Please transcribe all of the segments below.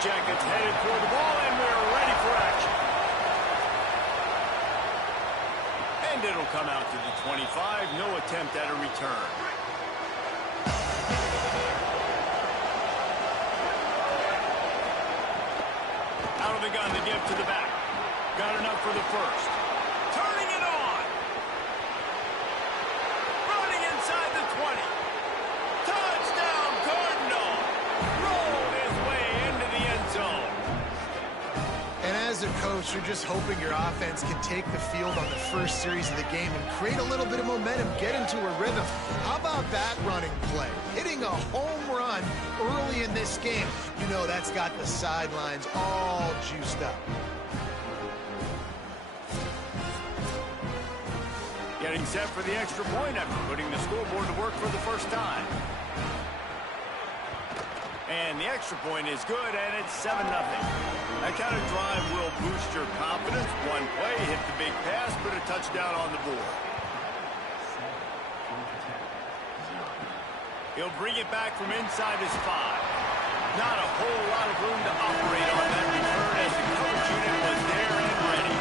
Jackets headed for the ball, and we're ready for action. And it'll come out to the 25. No attempt at a return. Out of the gun to give to the back. Got enough for the first. Turning it on. Running inside the 20. Touchdown, Cardinal. Rolled his way into the end zone. And as a coach, you're just hoping your offense can take the field on the first series of the game and create a little bit of momentum, get into a rhythm. How about that running play? Hitting a home run early in this game. You know that's got the sidelines all juiced up. Getting set for the extra point after putting the scoreboard to work for the first time. And the extra point is good, and it's 7-0. That kind of drive will boost your confidence. One play, hit the big pass, put a touchdown on the board. He'll bring it back from inside his 5. Not a whole lot of room to operate on that return as the coverage unit was there and ready.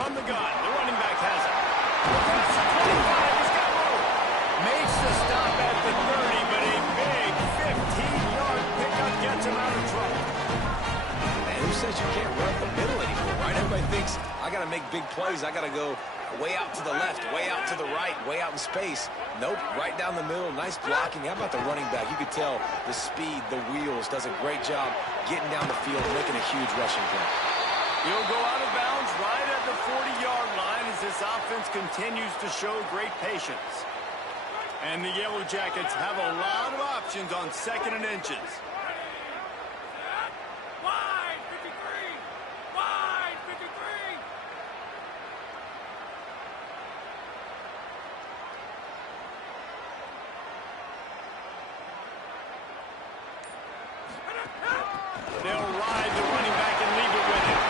From the gun, the running back has it. Across the 25, he's got room. Makes the stop at the 30, but a big 15-yard pickup gets him out of trouble. Man, who says you can't run the middle anymore, right? Everybody thinks, I got to make big plays. I got to go way out to the left, way out to the right, way out in space. Nope, right down the middle. Nice blocking. How about the running back? You could tell the speed, the wheels, does a great job getting down the field, making a huge rushing play. He'll go out of bounds right at the 40-yard line as this offense continues to show great patience. And the Yellow Jackets have a lot of options on 2nd and inches. Wide 53! Wide 53! They'll ride the running back and leave it with him.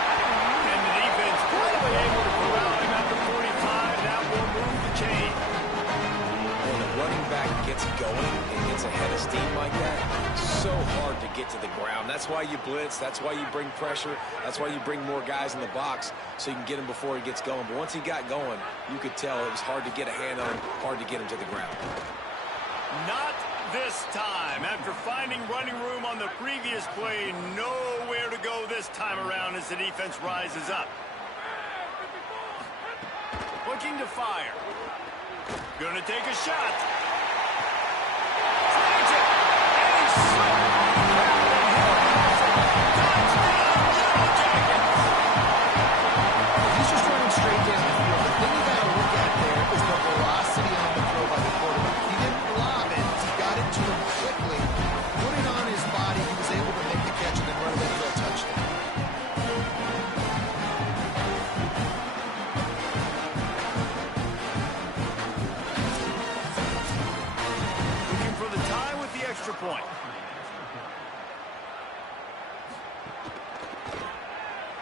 And the defense finally able to corral him at the 45. That will move the chain. When the running back gets going and gets ahead of steam like that, so hard to get to the ground. That's why you blitz. That's why you bring pressure. That's why you bring more guys in the box so you can get him before he gets going. But once he got going, you could tell it was hard to get a hand on him, hard to get him to the ground. Not this time. After finding running room on the previous play, nowhere to go this time around as the defense rises up. Looking to fire. Gonna take a shot. Takes it. And he's slipped. Touchdown, Yellow Jackets. He's just running straight down the field. The thing you got to look at there is the velocity on the throw by the quarterback. He didn't lob it. He got it to him quickly, put it on his body. He was able to make the catch and then run it in for a touchdown. Looking for the tie with the extra point.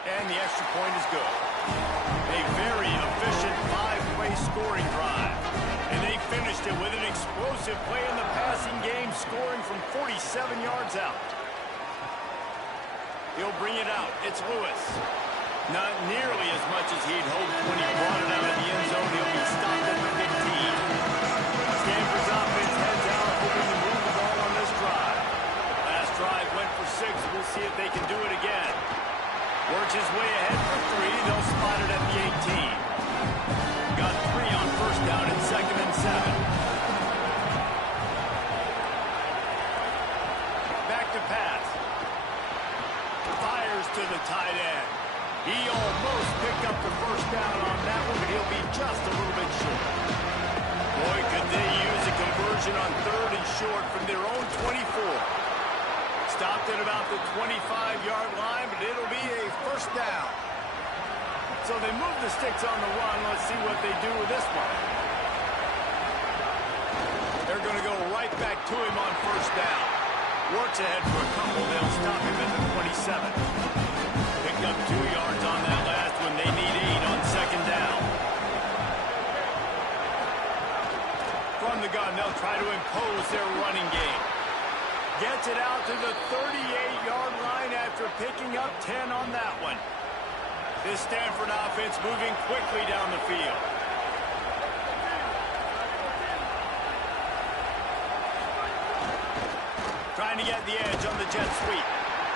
And the extra point is good. A very efficient 5-play scoring drive. And they finished it with an explosive play in the passing game, scoring from 47 yards out. He'll bring it out. It's Lewis. Not nearly as much as he'd hoped when he brought it out of the end zone. He'll be stopped at the 15. Stanford's offense heads out, hoping to move the ball on this drive. Last drive went for 6. We'll see if they can do it again. Works his way ahead for 3. They'll spot it at the 18. Got 3 on first down and 2nd and 7. Back to pass. Fires to the tight end. He almost picked up the first down on that one, but he'll be just a little bit short. Boy, could they use a conversion on 3rd and short from their own 24. Stopped at about the 25-yard line, but it'll be a first down. So they move the sticks on the run. Let's see what they do with this one. They're going to go right back to him on first down. Works ahead for a couple. They'll stop him at the 27. Picked up 2 yards on that last one. They need 8 on second down. From the gun, they'll try to impose their running game. Gets it out to the 38-yard line after picking up 10 on that one. This Stanford offense moving quickly down the field. Trying to get the edge on the jet sweep.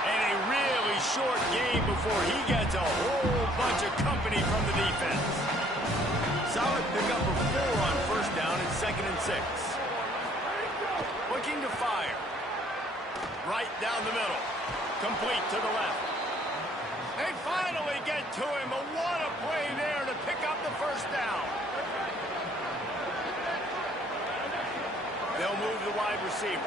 And a really short game before he gets a whole bunch of company from the defense. Solid pickup of 4 on first down and 2nd and 6. Looking to fire. Right down the middle. Complete to the left. They finally get to him, but what a play there to pick up the first down. They'll move the wide receiver.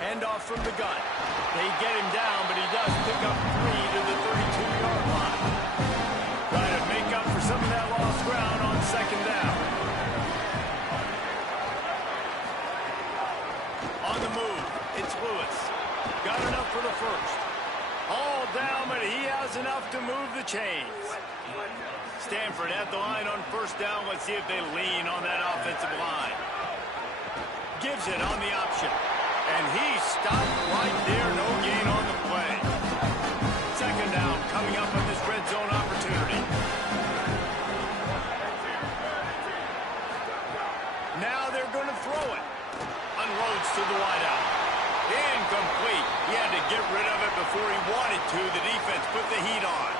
Handoff from the gun. They get him down, but he does pick up 3 to the 32-yard line. Trying to make up for some of that lost ground on second down. On the move, it's Lewis. Got enough for the first. All down, but he has enough to move the chains. Stanford at the line on first down. Let's see if they lean on that offensive line. Gives it on the option. And he stopped right there. No gain on the play. Second down coming up on this red zone opportunity. Now they're going to throw it. Unloads to the wideout. Incomplete. He had to get rid of it before he wanted to. The defense put the heat on.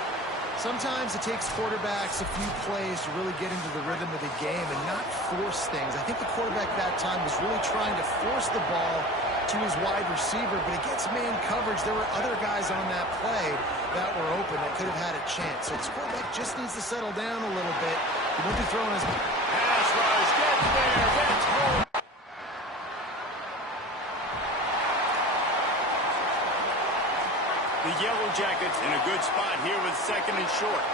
Sometimes it takes quarterbacks a few plays to really get into the rhythm of the game and not force things. I think the quarterback that time was really trying to force the ball to his wide receiver, but against man coverage, there were other guys on that play that were open that could have had a chance. So this quarterback just needs to settle down a little bit. He won't be throwing his... Pass rush gets there. That's home. The Yellow Jackets in a good spot here with 2nd and short.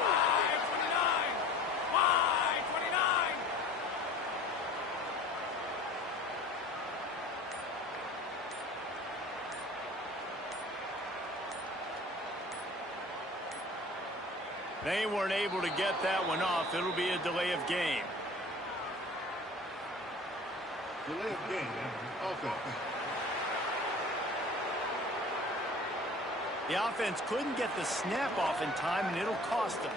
Wide 29. Wide 29. They weren't able to get that one off. It'll be a delay of game. Delay of game. Okay. The offense couldn't get the snap off in time, and it'll cost them.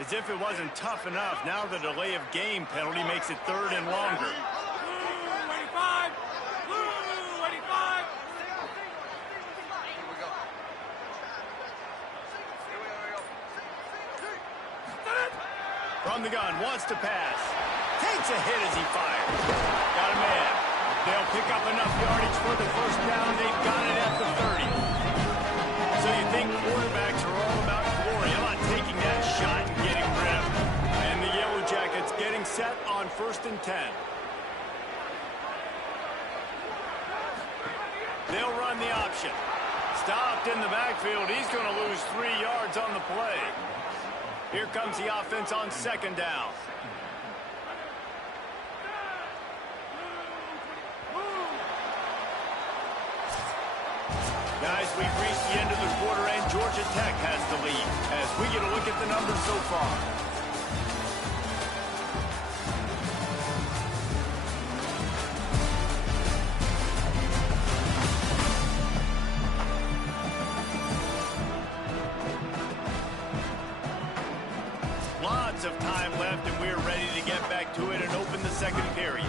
As if it wasn't tough enough, now the delay of game penalty makes it 3rd and longer. Blue 85. Blue 85. From the gun, wants to pass. Takes a hit as he fires. Got a man. They'll pick up enough yardage for the first down. They've got it at the 30. So you think quarterbacks are all about glory. I'm not taking that shot and getting rid of it. And the Yellow Jackets getting set on 1st and 10. They'll run the option. Stopped in the backfield. He's going to lose 3 yards on the play. Here comes the offense on second down. Guys, we've reached the end of the quarter, and Georgia Tech has the lead as we get a look at the numbers so far. Lots of time left, and we're ready to get back to it and open the second period.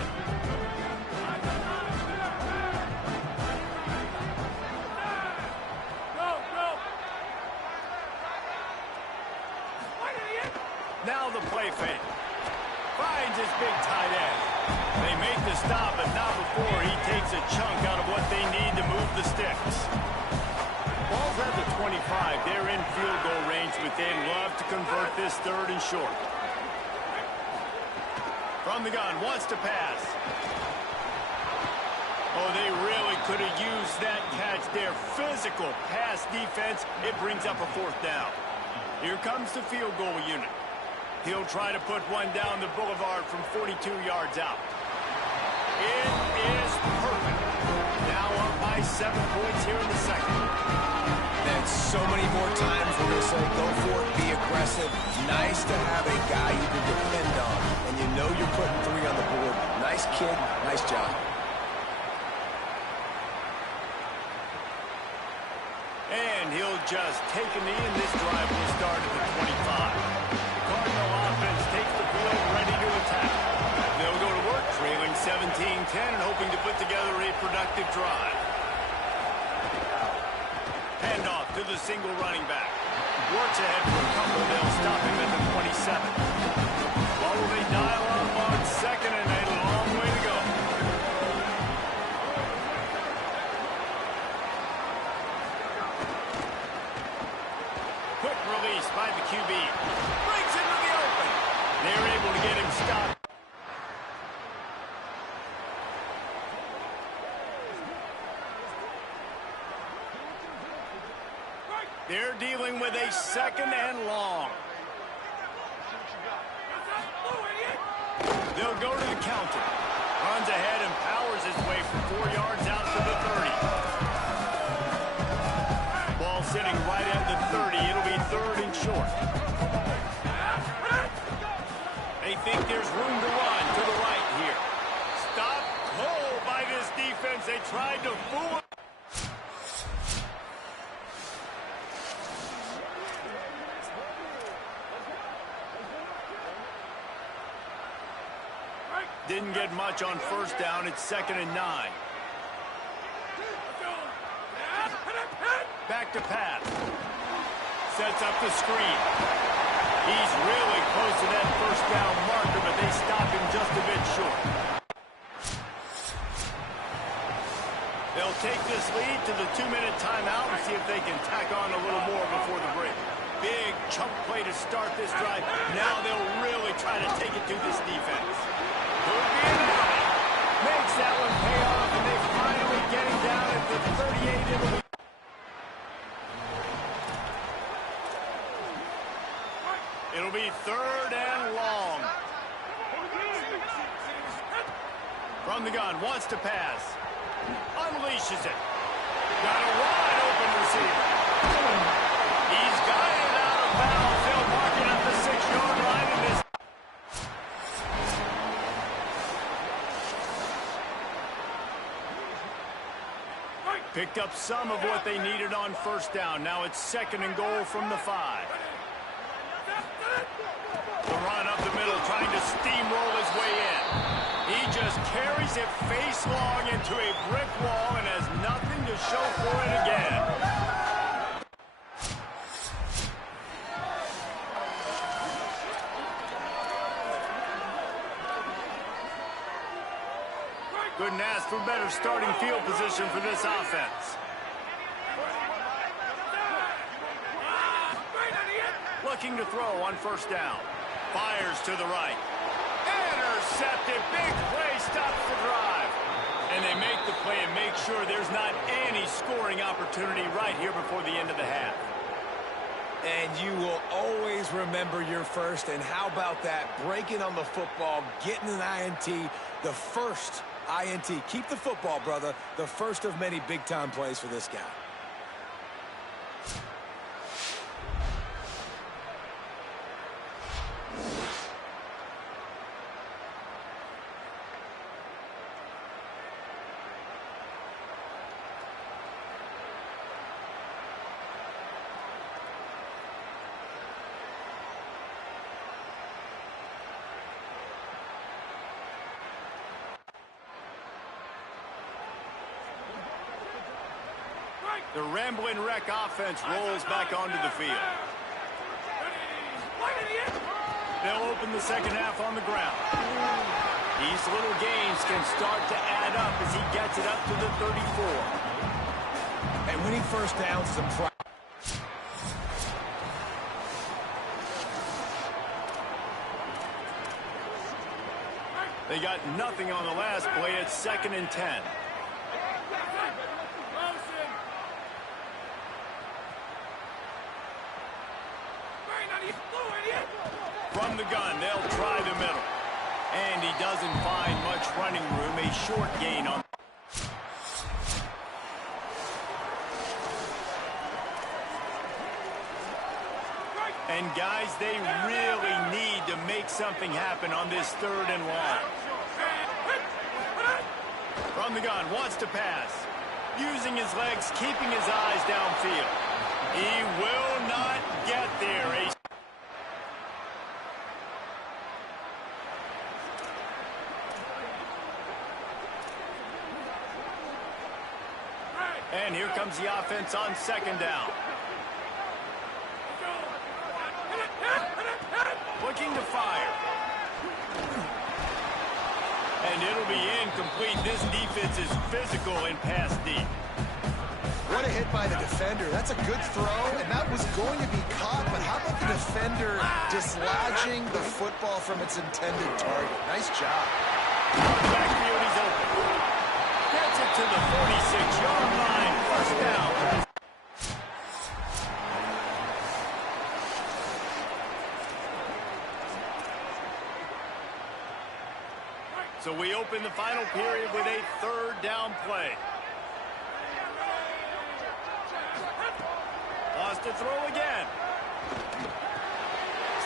Now the play fake. Finds his big tight end. They make the stop, but not before he takes a chunk out of what they need to move the sticks. Ball's at the 25. They're in field goal range, but they'd love to convert this 3rd and short. From the gun, wants to pass. Oh, they really could have used that catch there. Physical pass defense. It brings up a 4th down. Here comes the field goal unit. He'll try to put one down the boulevard from 42 yards out. It is perfect. Now up by 7 points here in the second. And so many more times we're going to say, go for it, be aggressive. Nice to have a guy you can depend on. And you know you're putting 3 on the board. Nice kid, nice job. And he'll just take a knee, and this drive will start at the 25. The Cardinal offense takes the field ready to attack. They'll go to work, trailing 17-10 and hoping to put together a productive drive. Handoff to the single running back. Works ahead for a couple. They'll stop him at the 27. While they dial up on second and a long way to go. Quick release by the QB. Breaks into the open. They're able to get him stopped. They're dealing with a 2nd and long. They'll go to the counter. Runs ahead and powers his way for 4 yards out to the 30. Ball sitting right at the 30. It'll be 3rd and short. They think there's room to run to the right here. Stopped cold by this defense. They tried to fool him. Didn't get much on 1st down. It's 2nd and 9. Back to pass. Sets up the screen. He's really close to that 1st down marker, but they stop him just a bit short. They'll take this lead to the 2-minute timeout and see if they can tack on a little more before the break. Big chunk play to start this drive. Now they'll really try to take it to this defense. Makes that one pay off, and they finally get him down at the 38. It'll be 3rd and long. From the gun, wants to pass. Unleashes it. Got a wide open receiver. He's got it out of bounds. They'll mark it at the 6-yard line in this. Picked up some of what they needed on 1st down. Now it's 2nd and goal from the 5. The run up the middle, trying to steamroll his way in. He just carries it face long into a brick wall and has nothing to show for it again. Couldn't ask for better starting field position for this offense. Looking to throw on 1st down. Fires to the right. Intercepted. Big play stops the drive. And they make the play and make sure there's not any scoring opportunity right here before the end of the half. And you will always remember your 1st. And how about that? Breaking on the football, getting an INT, the 1st INT. Keep the football, brother. The 1st of many big-time plays for this guy. The Ramblin' Wreck offense rolls back onto the field. They'll open the 2nd half on the ground. These little gains can start to add up as he gets it up to the 34. And winning 1st downs is a prize. They got nothing on the last play. It's 2nd and 10. From the gun, they'll try the middle. And he doesn't find much running room. A short gain on. And guys, they really need to make something happen on this 3rd and long. From the gun, wants to pass. Using his legs, keeping his eyes downfield. He will not get there. And here comes the offense on 2nd down. Looking to fire. And it'll be incomplete. This defense is physical and pass deep. What a hit by the defender. That's a good throw, and that was going to be caught, but how about the defender dislodging the football from its intended target? Nice job. Backfield, he's open. Gets it to the 46-yard line. 1st down. So we open the final period with a 3rd down play. Lost to throw again.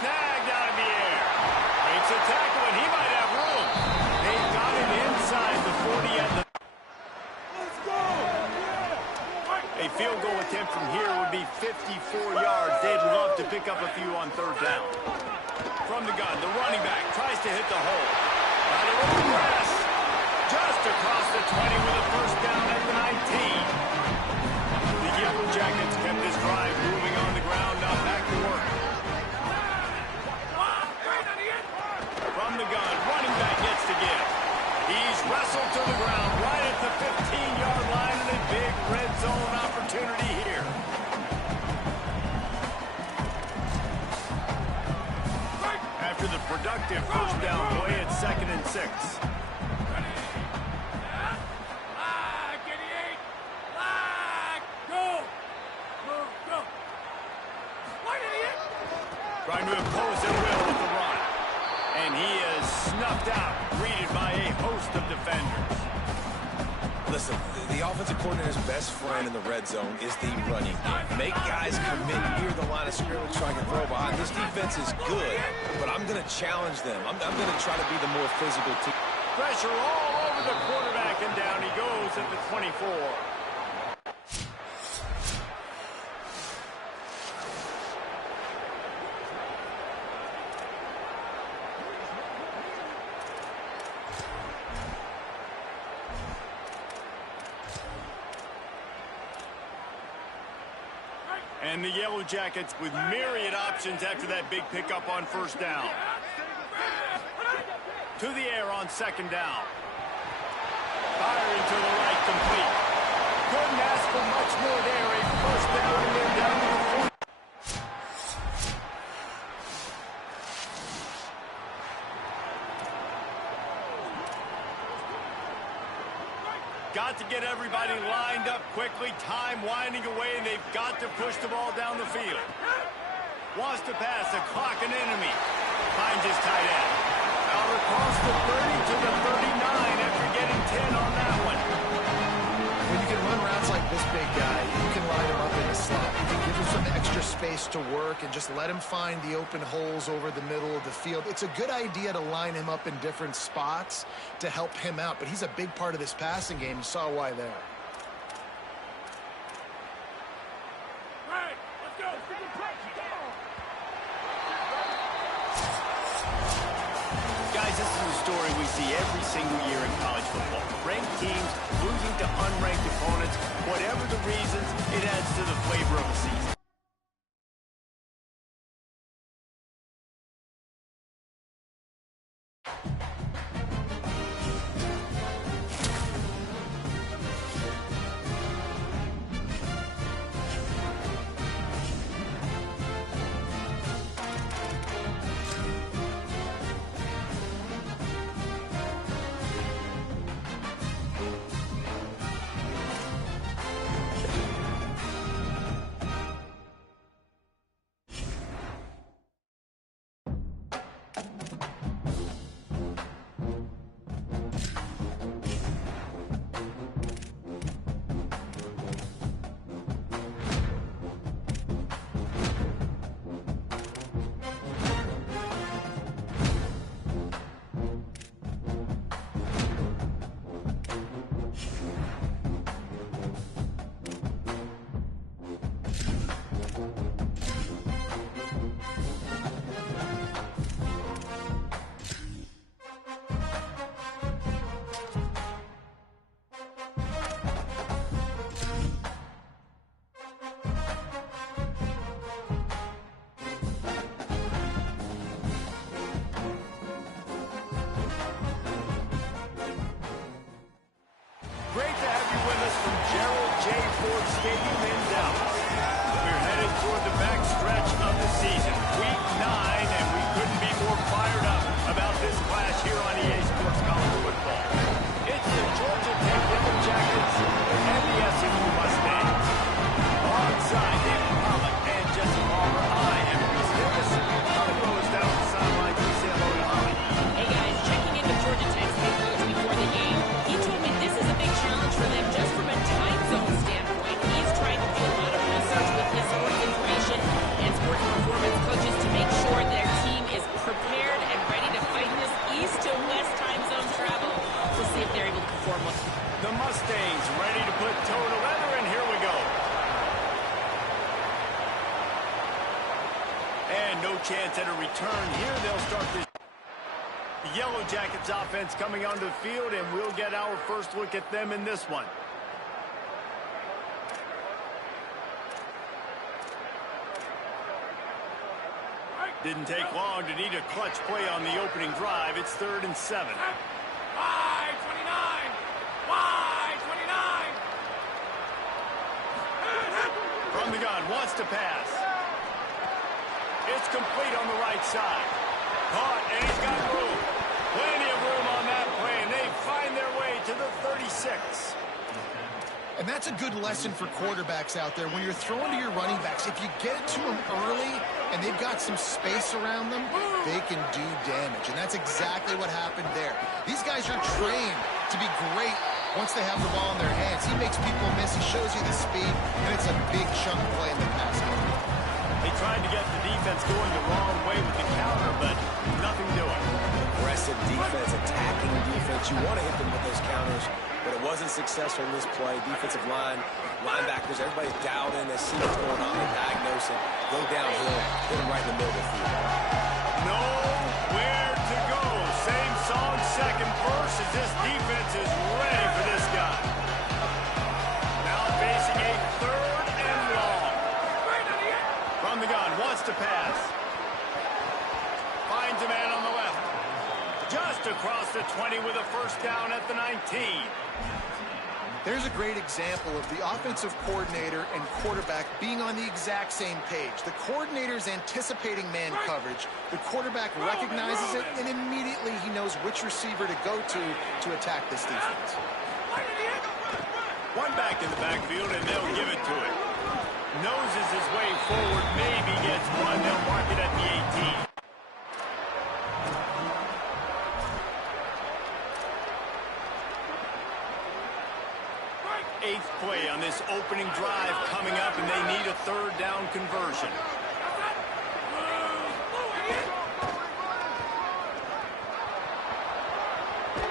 Snagged out of the air. Breaks a tackle, and he might have room. They've got him inside the 40 at the... Let's go! A field goal attempt from here would be 54 yards. They'd love to pick up a few on 3rd down. From the gun, the running back tries to hit the hole. Got it over the press. Just across the 20 with a 1st down at the 19. The Yellow Jackets kept this drive moving on the ground. Now back to work. From the gun, running back gets to give. He's wrestled to the ground right at the 15-yard line, and a big red zone opportunity here. After the productive 1st down play, it's 2nd and 6. Trying to impose their will with the run. And he is snuffed out, greeted by a host of defenders. Listen, the offensive coordinator's best friend in the red zone is the running game. Make guys commit near the line of scrimmage so I can throw behind. This defense is good, but I'm going to challenge them. I'm going to try to be the more physical team. Pressure all over the quarterback, and down he goes at the 24. And the Yellow Jackets with myriad options after that big pickup on 1st down. To the air on 2nd down. Firing to the right, complete. Couldn't ask for much more there. A 1st down and then down to the 40. Got to get everybody lined up quickly. Time winding away, and they've got to push the ball down the field. Wants to pass, a clock an enemy. Finds his tight end. Out across the 30 to the 39 after getting 10 on that one. When you can run routes like this big guy, you can line him up in the slot. You can give him some extra space to work and just let him find the open holes over the middle of the field. It's a good idea to line him up in different spots to help him out, but he's a big part of this passing game. You saw why there. Guys, this is a story we see every single year in college football. Ranked teams losing to unranked opponents. Whatever the reasons, it adds to the flavor of the season. with us from Gerald J. Ford Stadium in Dallas. We're headed toward the back stretch of the season, Week 9, and we couldn't be more fired up about this clash here on EA Sports College Football. It's the Georgia Tech Yellow Jackets and the SMU Mustangs. Alongside David Pollock and Jesse Palmer, I am Chris Davis. Holly Rose down on the sidelines to say hello to Holly. Hey guys, checking into Georgia Tech's head coach before the game. He told me this is a big challenge for them just from a time zone standpoint. He's trying to do a lot of research with his sports information and sports performance coaches to make sure their team is prepared and ready to fight this east to west time zone travel to see if they're able to perform well. The Mustangs ready to put toe to leather, and here we go. And no chance at a return here. They'll start this. The Yellow Jackets offense coming onto the field, and we'll get our first look at them in this one. Didn't take long to need a clutch play on the opening drive. It's 3rd and 7. Wide 29. Wide 29. From the gun, wants to pass. It's complete on the right side. Caught, and he's got room. Plenty of room on that play, and they find their way to the 36. And that's a good lesson for quarterbacks out there. When you're throwing to your running backs, if you get it to them early and they've got some space around them, they can do damage. And that's exactly what happened there. These guys are trained to be great once they have the ball in their hands. He makes people miss. He shows you the speed, and it's a big chunk play in the pass game. They tried to get the defense going the wrong way with the counter, but nothing doing. Aggressive defense, attacking defense. You want to hit them with those counters, but it wasn't successful in this play. Defensive line, linebackers, everybody's dialed in. They see what's going on. They diagnose it. Go downhill. Hit them right in the middle of the field. Nowhere to go. Same song, second verse, as this defense is ready for this guy. Now facing a 3rd and long. From the gun, wants to pass. Finds a man on the left. Just across the 20 with a first down at the 19. There's a great example of the offensive coordinator and quarterback being on the exact same page. The coordinator's anticipating man coverage. The quarterback recognizes it, and immediately he knows which receiver to go to attack this defense. One back in the backfield, and they'll give it to it. Noses his way forward, maybe gets one. They'll mark it at the 18. Eighth play on this opening drive coming up, and they need a 3rd down conversion.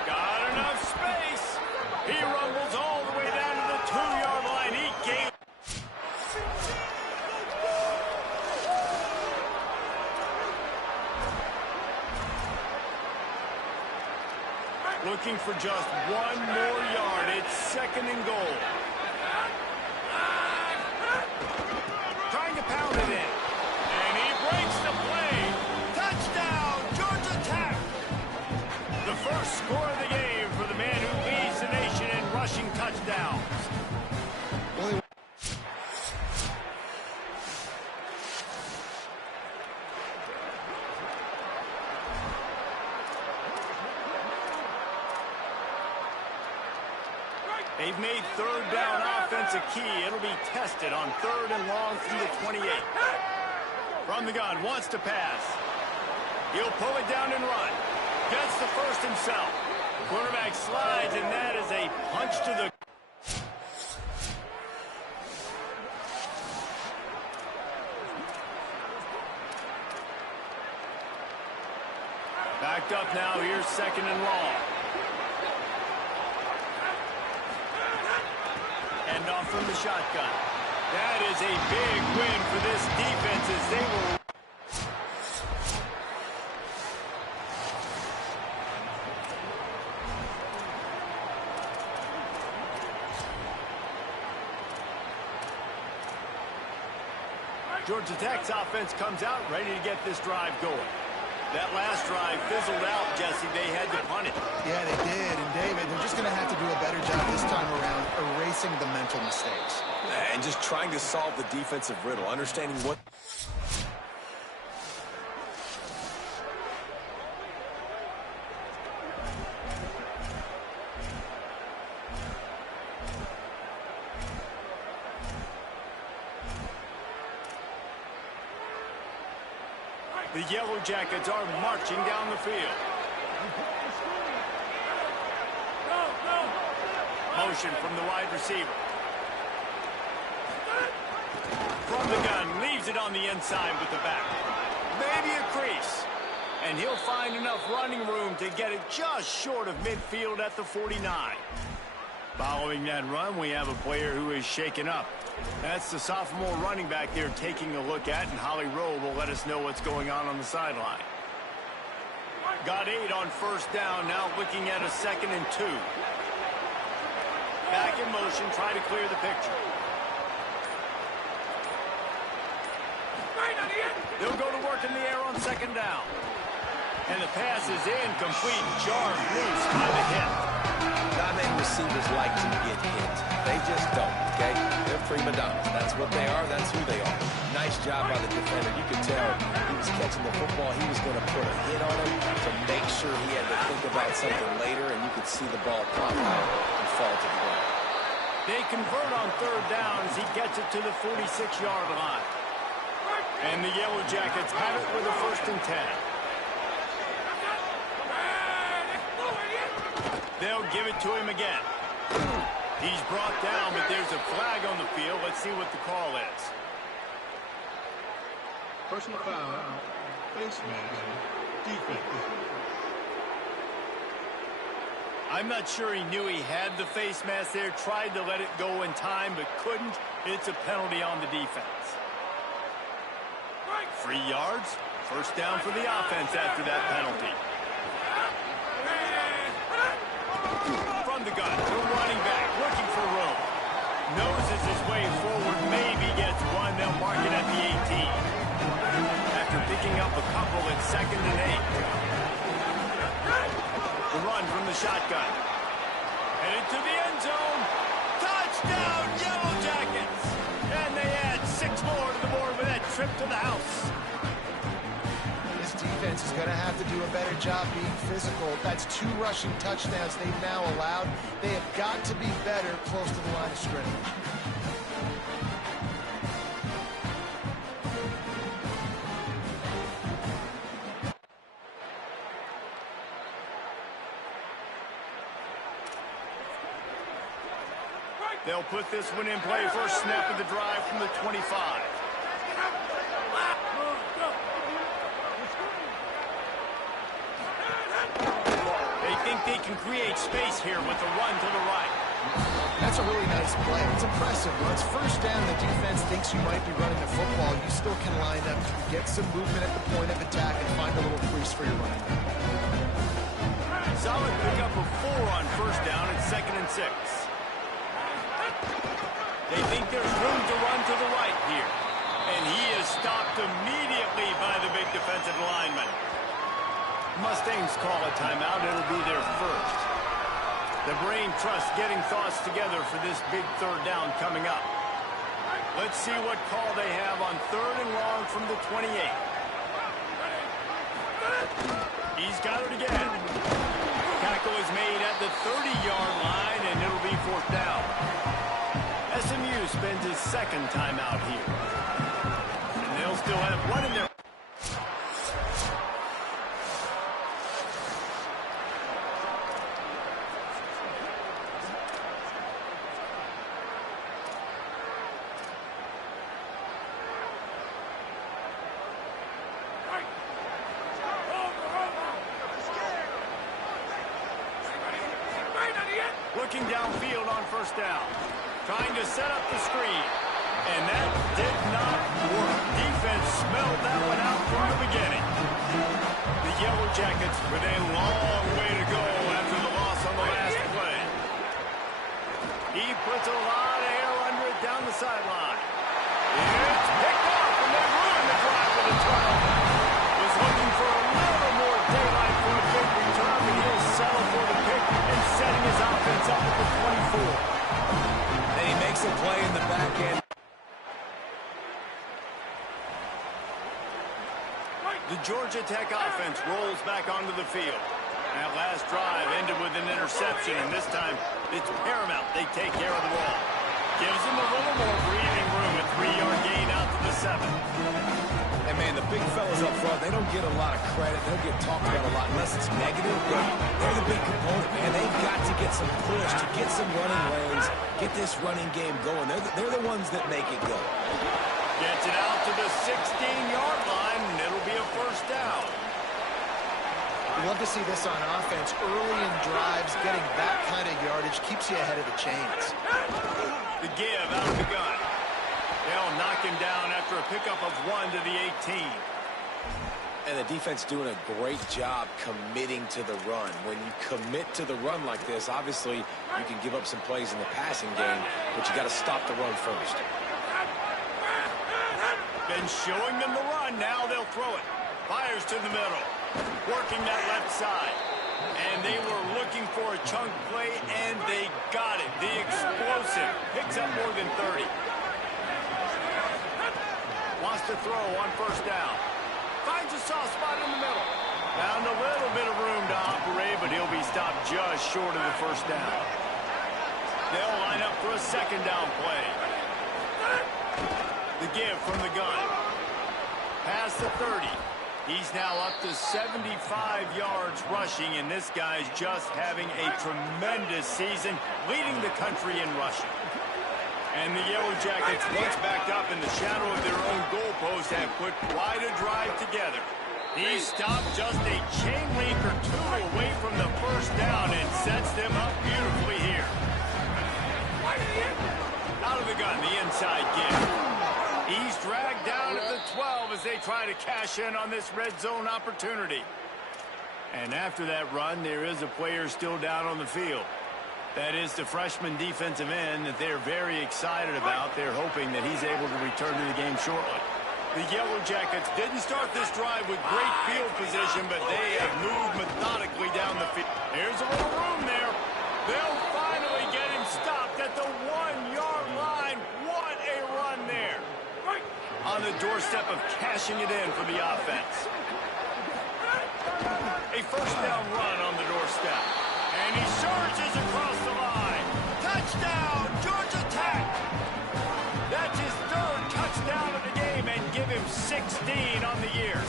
Got enough space. He rumbles all the way down to the 2-yard line. He gave. Looking for just one more yard. It's 2nd and goal. Trying to pound it in. And he breaks the play. Touchdown, Georgia Tech. The first score of the game for the man who leads the nation in rushing touchdowns. They've made 3rd down offense a key. It'll be tested on 3rd and long from the 28. From the gun, wants to pass. He'll pull it down and run. Gets the first himself. Quarterback slides, and that is a punch to the... Backed up now. Here's 2nd and long. Hand off from the shotgun. That is a big win for this defense as they will... Georgia Tech's offense comes out ready to get this drive going. That last drive fizzled out, Jesse. They had to punt it. Yeah, they did. And, David, they're just going to have to do a better job this time around erasing the mental mistakes. And just trying to solve the defensive riddle, understanding what... The Yellow Jackets are marching down the field. Motion from the wide receiver. From the gun, leaves it on the inside with the back. Maybe a crease. And he'll find enough running room to get it just short of midfield at the 49. Following that run, we have a player who is shaken up. That's the sophomore running back they're taking a look at, and Holly Rowe will let us know what's going on the sideline. Got 8 on first down, now looking at a 2nd and 2. Back in motion, try to clear the picture. They'll go to work in the air on 2nd down. And the pass is incomplete, jarred loose by the hit. Not many receivers like to get hit. They just don't, okay? They're prima donnas. That's what they are. That's who they are. Nice job by the defender. You could tell he was catching the football. He was going to put a hit on him to make sure he had to think about something later, and you could see the ball pop out and fall to the ground. They convert on 3rd down as he gets it to the 46-yard line. And the Yellow Jackets have it with a 1st and 10. They'll give it to him again. He's brought down, but there's a flag on the field. Let's see what the call is. Personal foul, face mask, defense. I'm not sure he knew he had the face mask there. Tried to let it go in time, but couldn't. It's a penalty on the defense. 3 yards. 1st down for the offense after that penalty. From the gun, the running back looking for room. Noses his way forward, maybe gets one. They'll mark it at the 18. After picking up a couple at 2nd and 8. The run from the shotgun. Headed to the end zone. Touchdown, Yellow Jackets! And they add 6 more to the board with that trip to the house. This defense is going to have to do a better job being physical. That's 2 rushing touchdowns they've now allowed. They have got to be better close to the line of scrimmage. They'll put this one in play. First snap of the drive from the 25. They can create space here with the run to the right. That's a really nice play. It's impressive. When it's 1st down, the defense thinks you might be running the football. You still can line up, get some movement at the point of attack, and find a little crease for your running back. Solid pickup of 4 on 1st down and 2nd and 6. They think there's room to run to the right here. And he is stopped immediately by the big defensive lineman. Mustangs call a timeout. It'll be their first. The brain trust getting thoughts together for this big 3rd down coming up. Let's see what call they have on 3rd and long from the 28. He's got it again. Tackle is made at the 30-yard line, and it'll be 4th down. SMU spends his 2nd timeout here. And they'll still have one in their... Looking downfield on 1st down. Trying to set up the screen. And that did not work. Defense smelled that one out from the beginning. The Yellow Jackets with a long way to go after the loss on the last play. He puts a lot of air under it down the sideline. It's picked off, and they ruined the drive with a turnover. Was looking for a little The Georgia Tech offense rolls back onto the field. That last drive ended with an interception, and this time it's paramount they take care of the ball. Gives them a little more breathing room, a 3-yard gain out to the 7. And, man, the big fellas up front, they don't get a lot of credit. They don't get talked about a lot unless it's negative, but they're the big component, man. They've got to get some push, to get some running lanes, get this running game going. They're the ones that make it go. Gets it out to the 16-yard line, and it'll be a first down. You love to see this on offense. Early in drives, getting that kind of yardage keeps you ahead of the chains. The give out of the gun. They'll knock him down after a pickup of 1 to the 18. And the defense doing a great job committing to the run. When you commit to the run like this, obviously you can give up some plays in the passing game, but you got to stop the run first. Been showing them the run. Now they'll throw it. Fires to the middle. Working that left side. And they were looking for a chunk play, and they got it. The explosive picks up more than 30. Wants to throw on first down. Finds a soft spot in the middle. Found a little bit of room to operate, but he'll be stopped just short of the first down. They'll line up for a second down play. The give from the gun. Past the 30. He's now up to 75 yards rushing, and this guy's just having a tremendous season, leading the country in rushing. And the Yellow Jackets, once backed up in the shadow of their own goalpost, have put quite a drive together. He stopped just a chain link or two away from the first down and sets them up beautifully here. Out of the gun, the inside give. He's dragged down at the 12 as they try to cash in on this red zone opportunity. And after that run, there is a player still down on the field. That is the freshman defensive end that they're very excited about. They're hoping that he's able to return to the game shortly. The Yellow Jackets didn't start this drive with great field position, but they have moved methodically down the field. Here's a little room there. They'll finally get him stopped at the 1-yard line. What a run there. On the doorstep of cashing it in for the offense. A first down run on the doorstep. And he surges across the line. Touchdown, Georgia Tech! That's his third touchdown of the game and give him 16 on the year.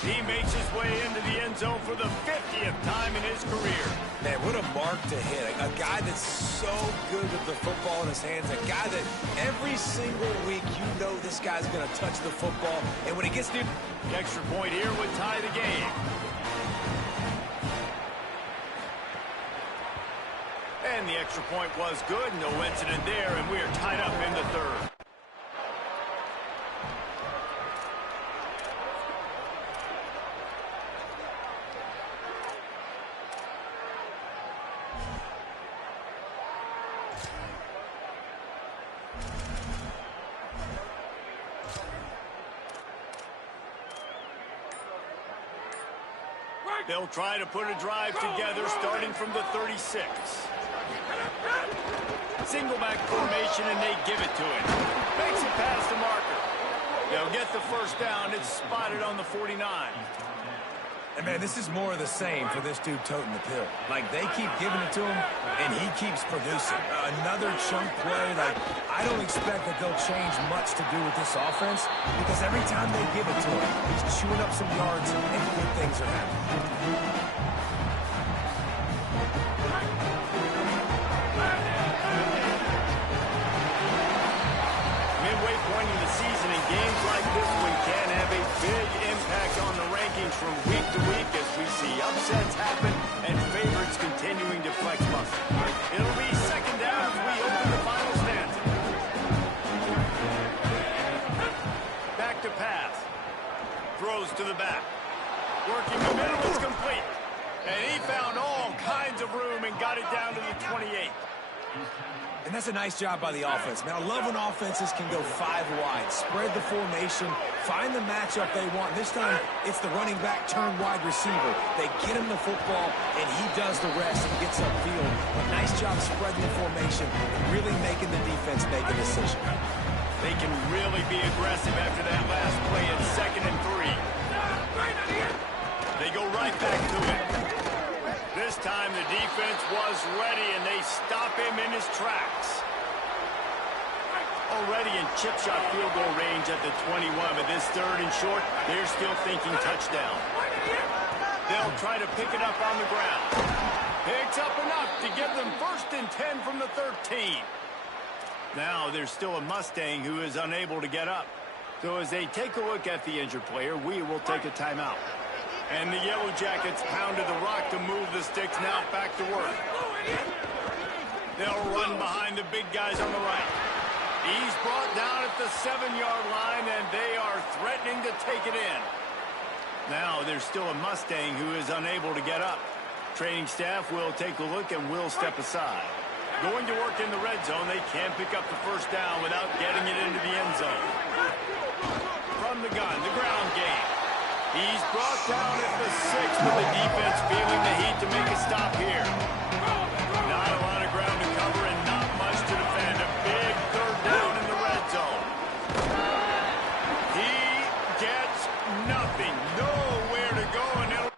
He makes his way into the end zone for the 50th time in his career. Man, what a mark to hit. A guy that's so good with the football in his hands. A guy that every single week you know this guy's going to touch the football. And when he gets near... The extra point here would tie the game. And the extra point was good. No incident there, and we are tied up in the third. They'll try to put a drive together starting from the 36. Single back formation, and they give it to him. Makes it past the marker. They'll get the first down. It's spotted on the 49. And, man, this is more of the same for this dude toting the pill. Like, they keep giving it to him, and he keeps producing. Another chunk play. Like, I don't expect that they'll change much to do with this offense because every time they give it to him, he's chewing up some yards, and good things are happening. Midway point in the season, and games like this one can have a big impact on the rankings from week to week as we see upsets happen and favorites continuing to flex muscle. It'll be second down as we open the final stanza. Back to pass. Throws to the back. Working the middle is complete. And he found all kinds of room and got it down to the 28. And that's a nice job by the offense. Man, I love when offenses can go 5 wide, spread the formation, find the matchup they want. This time, it's the running back turned wide receiver. They get him the football, and he does the rest and gets upfield. A nice job spreading the formation, really making the defense make a decision. They can really be aggressive after that last play at 2nd and 3. They go right back to it. This time the defense was ready, and they stop him in his tracks. Already in chip shot field goal range at the 21, but this third and short, they're still thinking touchdown. They'll try to pick it up on the ground. Picks up enough to give them 1st and 10 from the 13. Now there's still a Mustang who is unable to get up. So as they take a look at the injured player, we will take a timeout. And the Yellow Jackets pounded the rock to move the sticks, now back to work. They'll run behind the big guys on the right. He's brought down at the 7-yard line, and they are threatening to take it in. Now there's still a Mustang who is unable to get up. Training staff will take a look and will step aside. Going to work in the red zone, they can't pick up the 1st down without getting it into the end zone. From the gun, the ground game. He's brought down at the 6, but the defense feeling the heat to make a stop here. Not a lot of ground to cover and not much to defend. A big 3rd down in the red zone. He gets nothing. Nowhere to go, and it'll...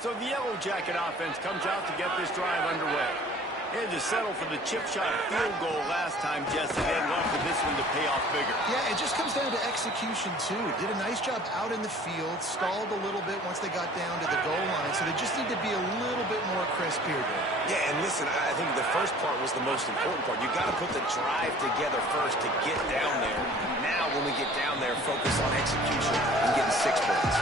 So the Yellow Jacket offense comes out to get this drive underway. They had to settle for the chip shot field goal last time, Jesse. They had left for this one to pay off bigger. Yeah, it just comes down to execution, too. Did a nice job out in the field, stalled a little bit once they got down to the goal line, so they just need to be a little bit more crisp here, Dave. Yeah, and listen, I think the first part was the most important part. You got to put the drive together first to get down there. Now, when we get down there, focus on execution and getting 6 points.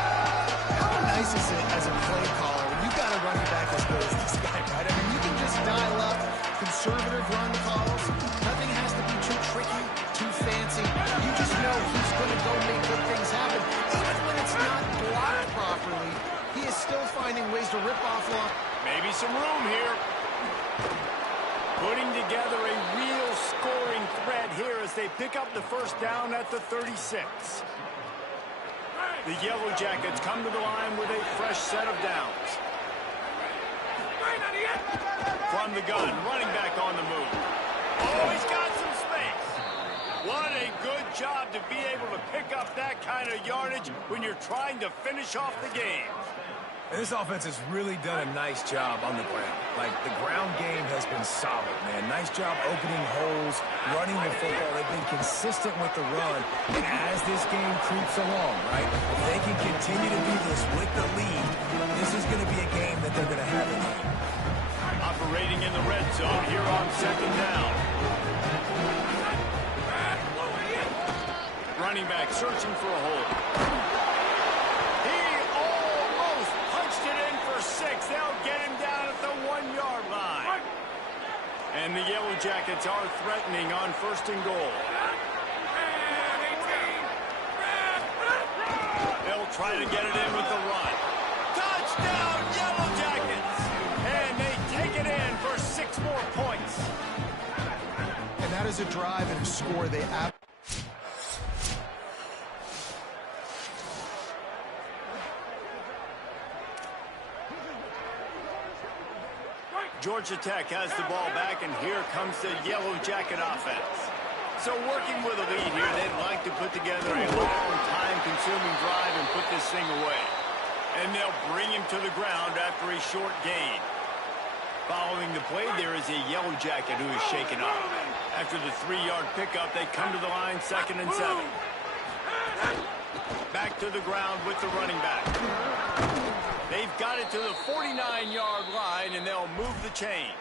How nice is it as a play caller when you got a running back as good as this guy, right? I mean, you can just dial up conservative run calls. Nothing has to be too tricky, too fancy. You just know he's going to go make good things happen. Even when it's not blocked properly, he is still finding ways to rip off long. Maybe some room here. Putting together a real scoring threat here as they pick up the 1st down at the 36. The Yellow Jackets come to the line with a fresh set of downs. From the gun, running back on the move. Oh, he's got some space. What a good job to be able to pick up that kind of yardage when you're trying to finish off the game. And this offense has really done a nice job on the ground. Like, the ground game has been solid, man. Nice job opening holes, running the football. They've been consistent with the run. And as this game creeps along, right, if they can continue to do this with the lead, this is going to be a game that they're going to have in hand. Operating in the red zone here on 2nd down. Running back searching for a hole. He almost punched it in for 6. They'll get him down at the 1-yard line. And the Yellow Jackets are threatening on 1st and goal. They'll try to get it in with the run. Touchdown, Yellow Jackets! And they take it in for 6 more points. And that is a drive and a score they Georgia Tech has the ball back, and here comes the Yellow Jacket offense. So working with a lead here, they'd like to put together a long, time-consuming drive and put this thing away. And they'll bring him to the ground after a short gain. Following the play, there is a Yellow Jacket who is shaken up. After the 3-yard pickup, they come to the line 2nd and 7. Back to the ground with the running back. They've got it to the 49-yard line, and they'll move the chains.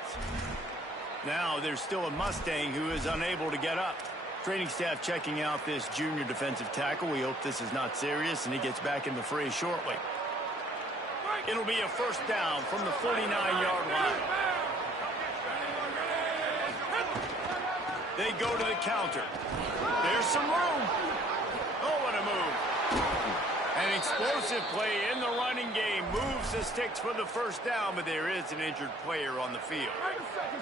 Now there's still a Mustang who is unable to get up. Training staff checking out this junior defensive tackle. We hope this is not serious, and he gets back in the fray shortly. It'll be a 1st down from the 49-yard line. They go to the counter. There's some room. Oh, what a move. An explosive play in the running game moves the sticks for the 1st down, but there is an injured player on the field.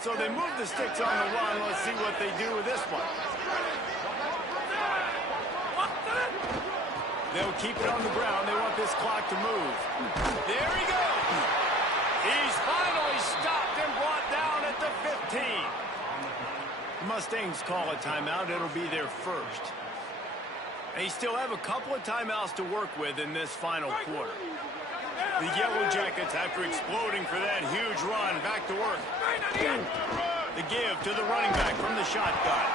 So they move the sticks on the run. Let's see what they do with this one. They'll keep it on the ground. They want this clock to move. There he goes. He's finally stopped and Mustangs call a timeout, it'll be their first. They still have a couple of timeouts to work with in this final quarter. The Yellow Jackets, after exploding for that huge run, back to work. The give to the running back from the shotgun.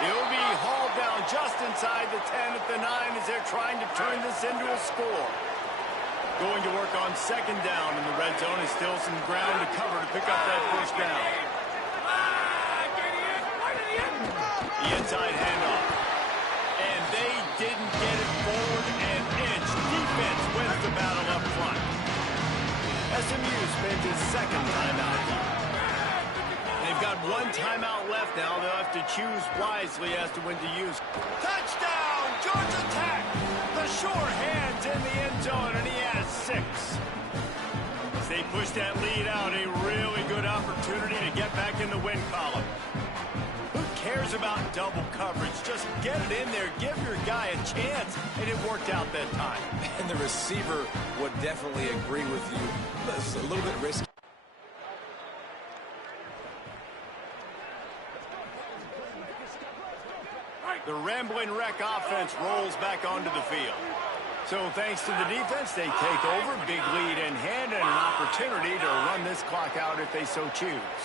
He'll be hauled down just inside the 10 at the 9 as they're trying to turn this into a score. Going to work on second down in the red zone is still some ground to cover to pick up that first down. The inside handoff. And they didn't get it forward an inch. Defense wins the battle up front. SMU spends his second timeout here. They've got one timeout left now. They'll have to choose wisely as to when to use. Touchdown, Georgia Tech! The sure hands in the end zone, and he has 6. As they push that lead out, a really good opportunity to get back in the win column. Who cares about double coverage? Just get it in there, give your guy a chance, and it worked out that time. And the receiver would definitely agree with you. It's a little bit risky. The Rambling Wreck offense rolls back onto the field. So thanks to the defense, they take over, big lead in hand, and an opportunity to run this clock out if they so choose.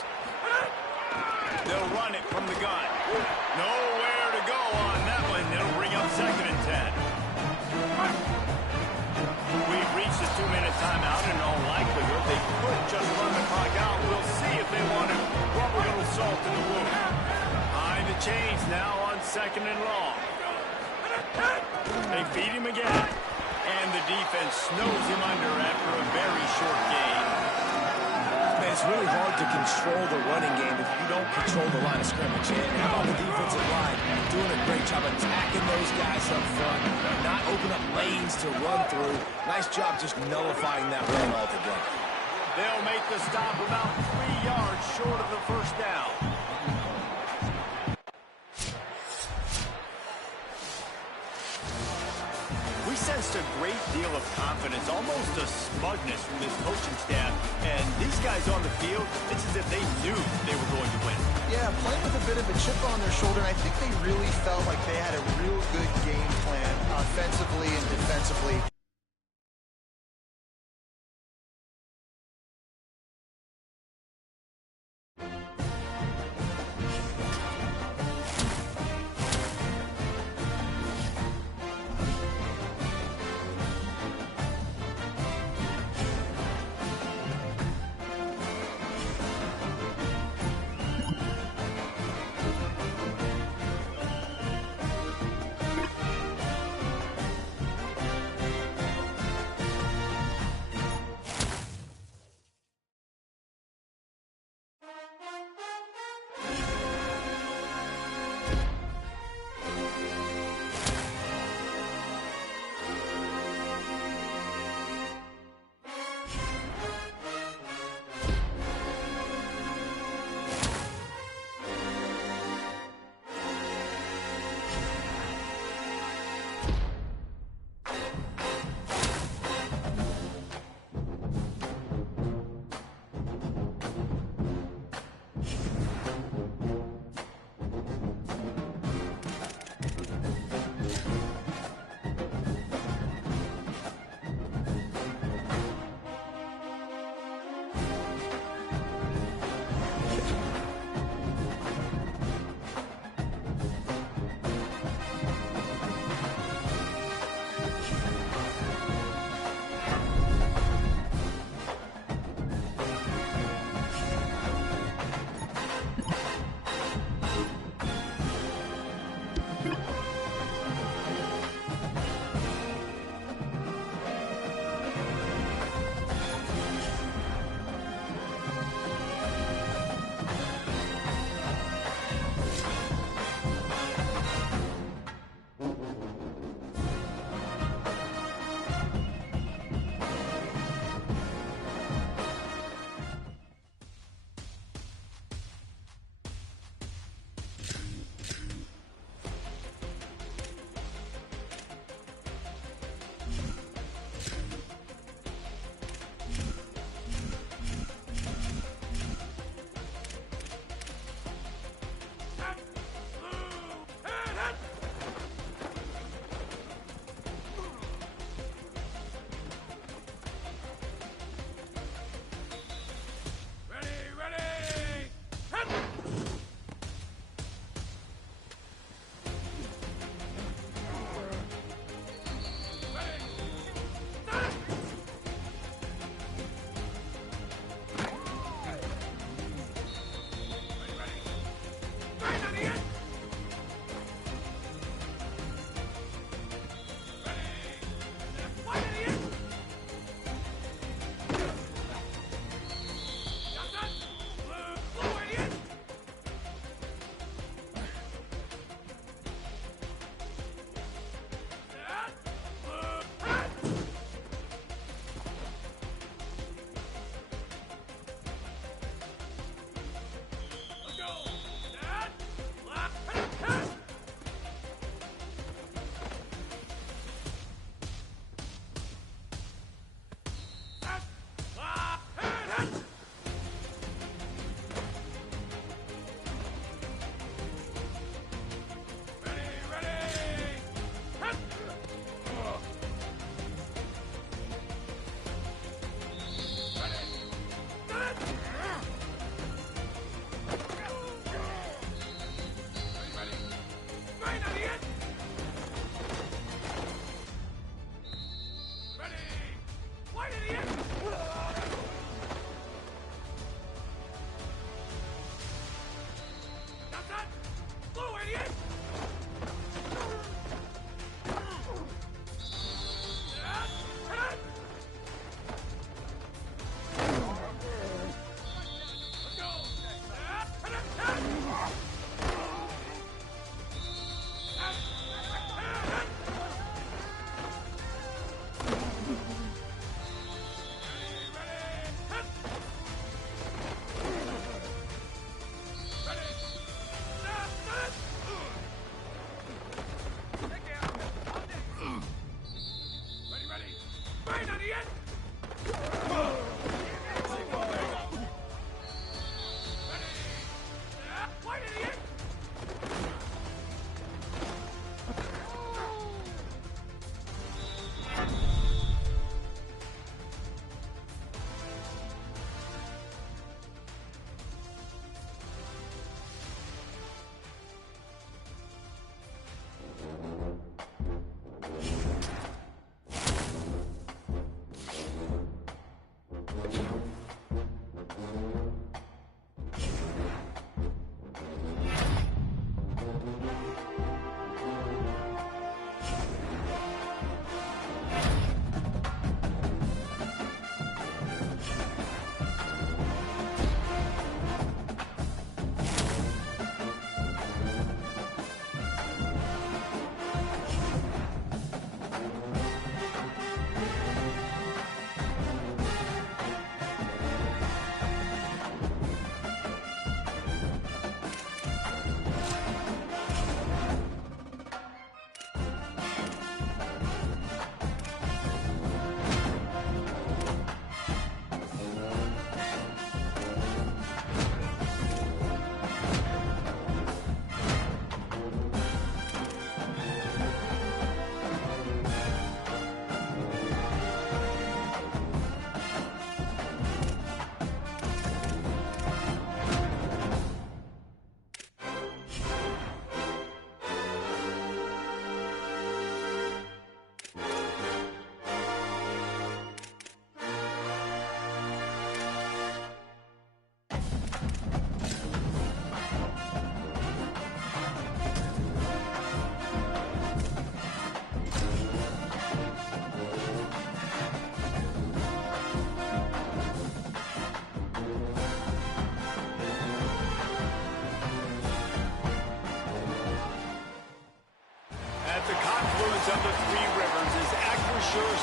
They'll run it from the gun. Nowhere to go on that one. It'll bring up second and 10. We've reached the 2-minute timeout. In all likelihood, they could just run the clock out. We'll see if they want to rub a little salt in the wound. Behind the chains now on second and long. They feed him again. And the defense snows him under after a very short game. Man, it's really hard to control the running game if you don't control the line of scrimmage. And how about the defensive line doing a great job attacking those guys up front, not open up lanes to run through. Nice job just nullifying that run altogether. They'll make the stop about 3 yards short of the first down. We sensed a great deal of confidence, almost a smugness from this coaching staff. And these guys on the field, it's as if they knew they were going to win. Yeah, playing with a bit of a chip on their shoulder, and I think they really felt like they had a real good game plan offensively and defensively.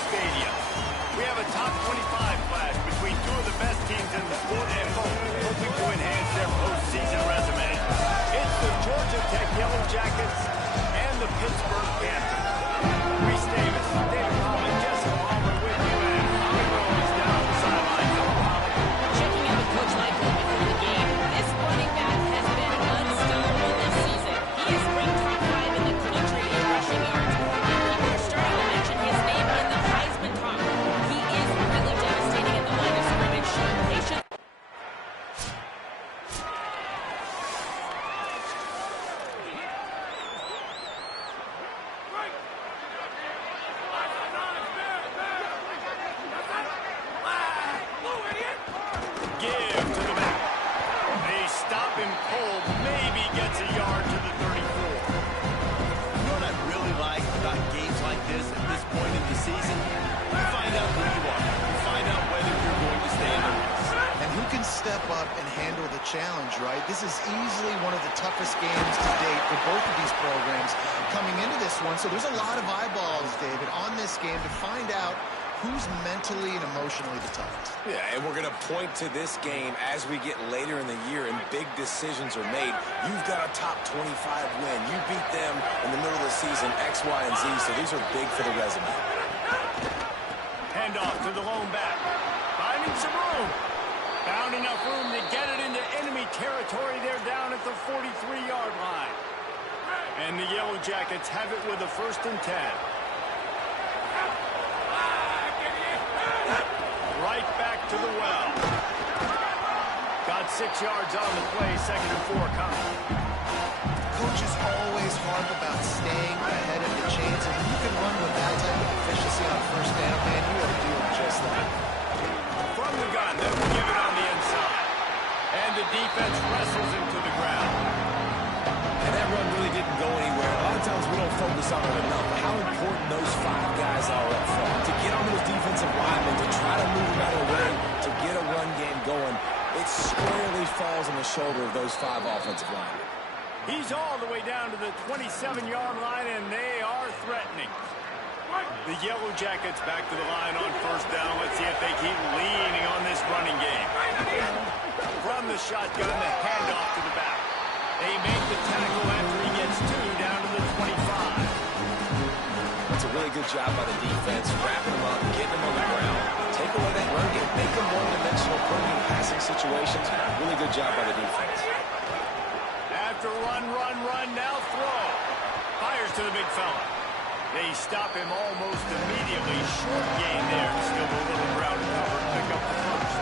Stadium. We have a top 25 clash between two of the best teams in the sport and both hoping to enhance their postseason resume. It's the Georgia Tech Yellow Jackets and the Pittsburgh Panthers. Reese Davis, David Holland, Jessica Palmer with you, and Oliver is down the sideline. Hello, Holland. Checking in with Coach Michael before the game. This running back has been unstoppable this season. He is ranked top 5 in the country in rushing yards, and people are starting to mention his name in the Heisman talk. He is really devastating at the line of scrimmage, showing patience. Give to the back. They stop him cold, maybe gets a yard to the 34. You know what I really like about games like this at this point in the season? You find out who you are. You find out whether you're going to stay in the race. And who can step up and handle the challenge, right? This is easily one of the toughest games to date for both of these programs coming into this one. So there's a lot of eyeballs, David, on this game to find out who's mentally and emotionally the toughest. Yeah, and we're going to point to this game as we get later in the year and big decisions are made. You've got a top 25 win. You beat them in the middle of the season, X, Y, and Z, so these are big for the resume. Handoff to the lone back. Finding some room. Found enough room to get it into enemy territory. They're down at the 43-yard line. And the Yellow Jackets have it with a 1st and 10. Right back to the well. Got 6 yards on the play, 2nd and 4 coming. Coaches always harp about staying ahead of the chains, and when you can run with that type of efficiency on 1st down, man, you ought to do just that. From the gun, they'll give it on the inside. And the defense wrestles him to the ground. And that run really didn't go anywhere. A lot of times we don't focus on it enough, but how important those 5 guys are up front. To get on those defensive linemen, to try to move them out of the way, to get a run game going, it squarely falls on the shoulder of those 5 offensive linemen. He's all the way down to the 27-yard line, and they are threatening. The Yellow Jackets back to the line on 1st down. Let's see if they keep leaning on this running game. From the shotgun, the handoff to the back. They make the tackle after he gets 2 down to the 25. That's a really good job by the defense, wrapping them up, getting them on the ground. Take away that run game, make them one-dimensional, putting in passing situations. Really good job by the defense. After run, now throw. Fires to the big fella. They stop him almost immediately. Short gain there. Still a little ground cover to pick up the 1st.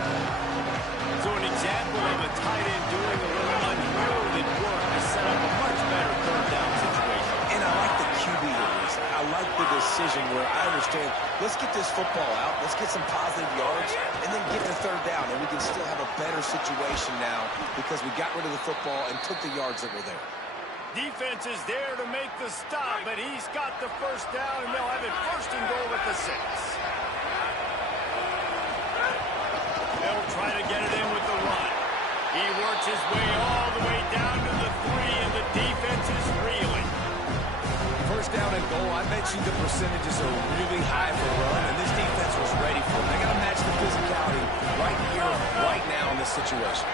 So an example of a tight end doing a little unheralded work to set up a much better 3rd down situation. And I like the QB release. I like the decision where I understand, let's get this football out, let's get some positive yards, and then get the 3rd down, and we can still have a better situation now because we got rid of the football and took the yards that were there. Defense is there to make the stop, but he's got the 1st down, and they'll have it 1st and goal at the 6. They'll try to get it in with the run. He works his way all the way down to the 3, and the defense is reeling. 1st down and goal, I bet you the percentages are really high for run, and this defense was ready for it. They got to match the physicality right here, right now in this situation.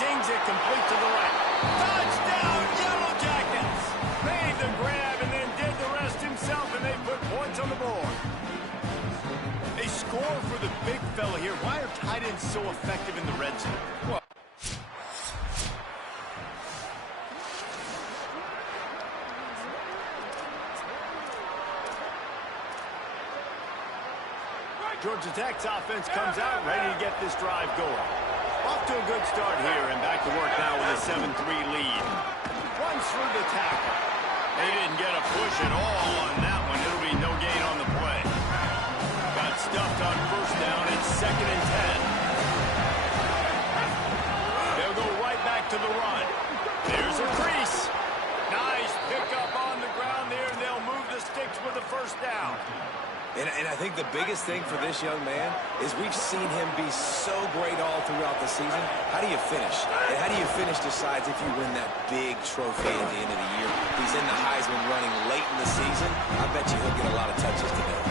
Zings it complete to the right. Touchdown, Yellow Jackets! Made the grab and then did the rest himself, and they put points on the board. They score for the big fella here. Why are tight ends so effective in the red zone? Well, Georgia Tech's offense comes out ready to get this drive going. Off to a good start here and back to work now with a 7-3 lead. Runs through the tackle. They didn't get a push at all on that one. It'll be no gain on the play. Got stuffed on 1st down. It's 2nd and 10. They'll go right back to the run. There's a crease. Nice pickup on the ground there, and they'll move the sticks with the 1st down. And I think the biggest thing for this young man is we've seen him be so great all throughout the season. How do you finish? And how do you finish decides if you win that big trophy at the end of the year. He's in the Heisman running late in the season. I bet you he'll get a lot of touches today.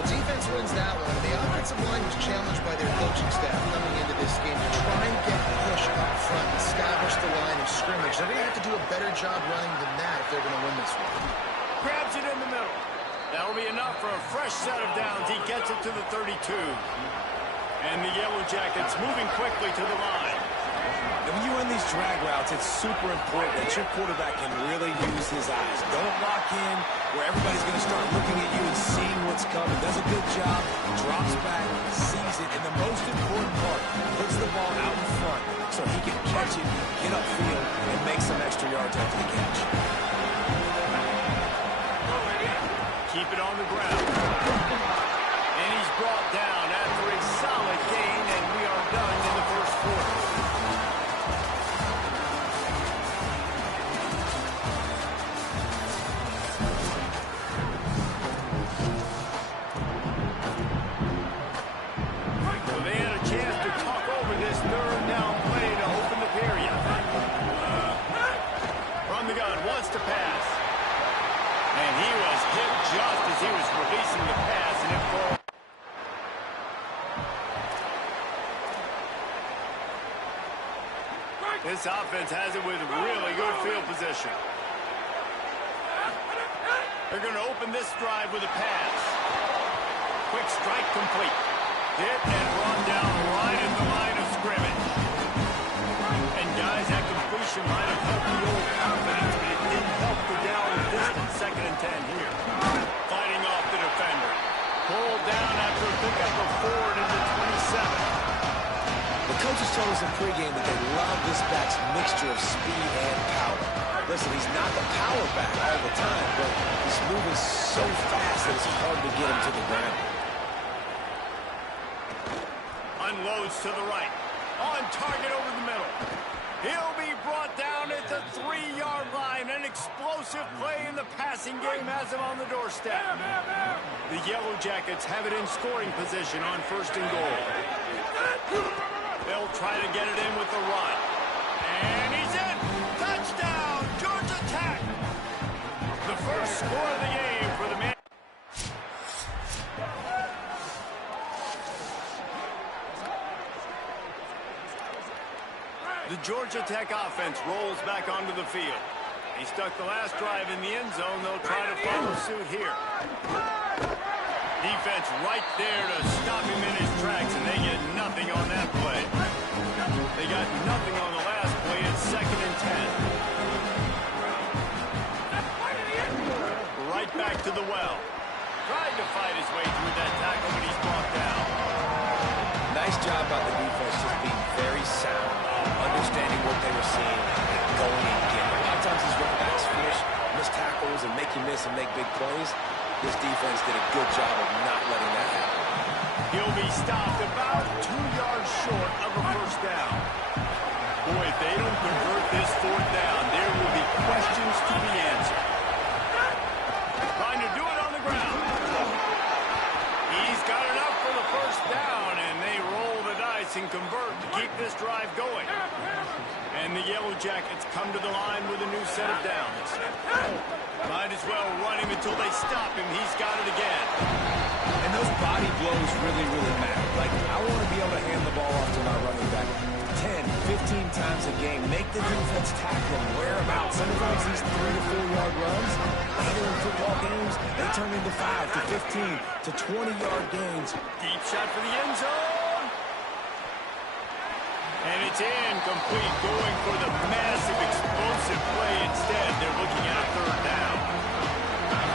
The defense wins that one. The offensive line was challenged by their coaching staff coming into this game to try and get push up front and establish the line of scrimmage. They're going to have to do a better job running than that if they're going to win this one. Grabs it in the middle. That'll be enough for a fresh set of downs. He gets it to the 32. And the Yellow Jackets moving quickly to the line. And when you run these drag routes, it's super important that your quarterback can really use his eyes. Don't lock in where everybody's going to start looking at you and seeing what's coming. Does a good job, drops back, sees it, and the most important part, puts the ball out in front so he can catch it, get upfield, and make some extra yards after the catch. Keep it on the ground. And he's brought down after a solid gain, and we are done in the first quarter. So they had a chance to talk over this third down play to open the period. From the gun, wants to pass. And he was hit just as he was releasing the pass, and it falls. This offense has it with really good field position. They're going to open this drive with a pass. Quick strike complete. Hit and run down right at the line of scrimmage. And guys, that completion might have helped the old confidence, but it didn't help the down and distance. 2nd and 10 here. Fighting off the defender. Pulled down after a pickup of 4 into 27. The coaches told us in pregame that they love this back's mixture of speed and power. Listen, he's not the power back all the time, but he's moving so fast that it's hard to get him to the ground. Unloads to the right. On target over the middle. He'll be brought down at the 3-yard line. An explosive play in the passing game has him on the doorstep. The Yellow Jackets have it in scoring position on 1st and goal. They'll try to get it in with the run. And he's in. Touchdown, Georgia Tech. The first score of the game for the man. The Georgia Tech offense rolls back onto the field. He stuck the last drive in the end zone. They'll try to follow suit here. Defense right there to stop him in his tracks, and they get nothing on that play. They got nothing on the last play. It's 2nd and 10. Right back to the well. Tried to fight his way through that tackle, but he's brought down. Nice job by the defense, just being very sound, understanding what they were seeing, and going and getting it. A lot of times these running backs finish, miss tackles, and make you miss and make big plays. This defense did a good job of not letting that happen. He'll be stopped about 2 yards short of a first down. Boy, if they don't convert this 4th down, there will be questions to be answered. Trying to do it on the ground. He's got enough for the first down, and they roll the dice and convert to keep this drive going. And the Yellow Jackets come to the line with a new set of downs. Might as well run him until they stop him. He's got it again. And those body blows really, really matter. Like, I want to be able to hand the ball off to my running back 10, 15 times a game. Make the defense tackle him, wear him out. Sometimes these 3 to 4 yard runs, later in football games, they turn into 5 to 15 to 20-yard gains. Deep shot for the end zone. And it's incomplete, going for the massive explosive play instead. They're looking at a 3rd down.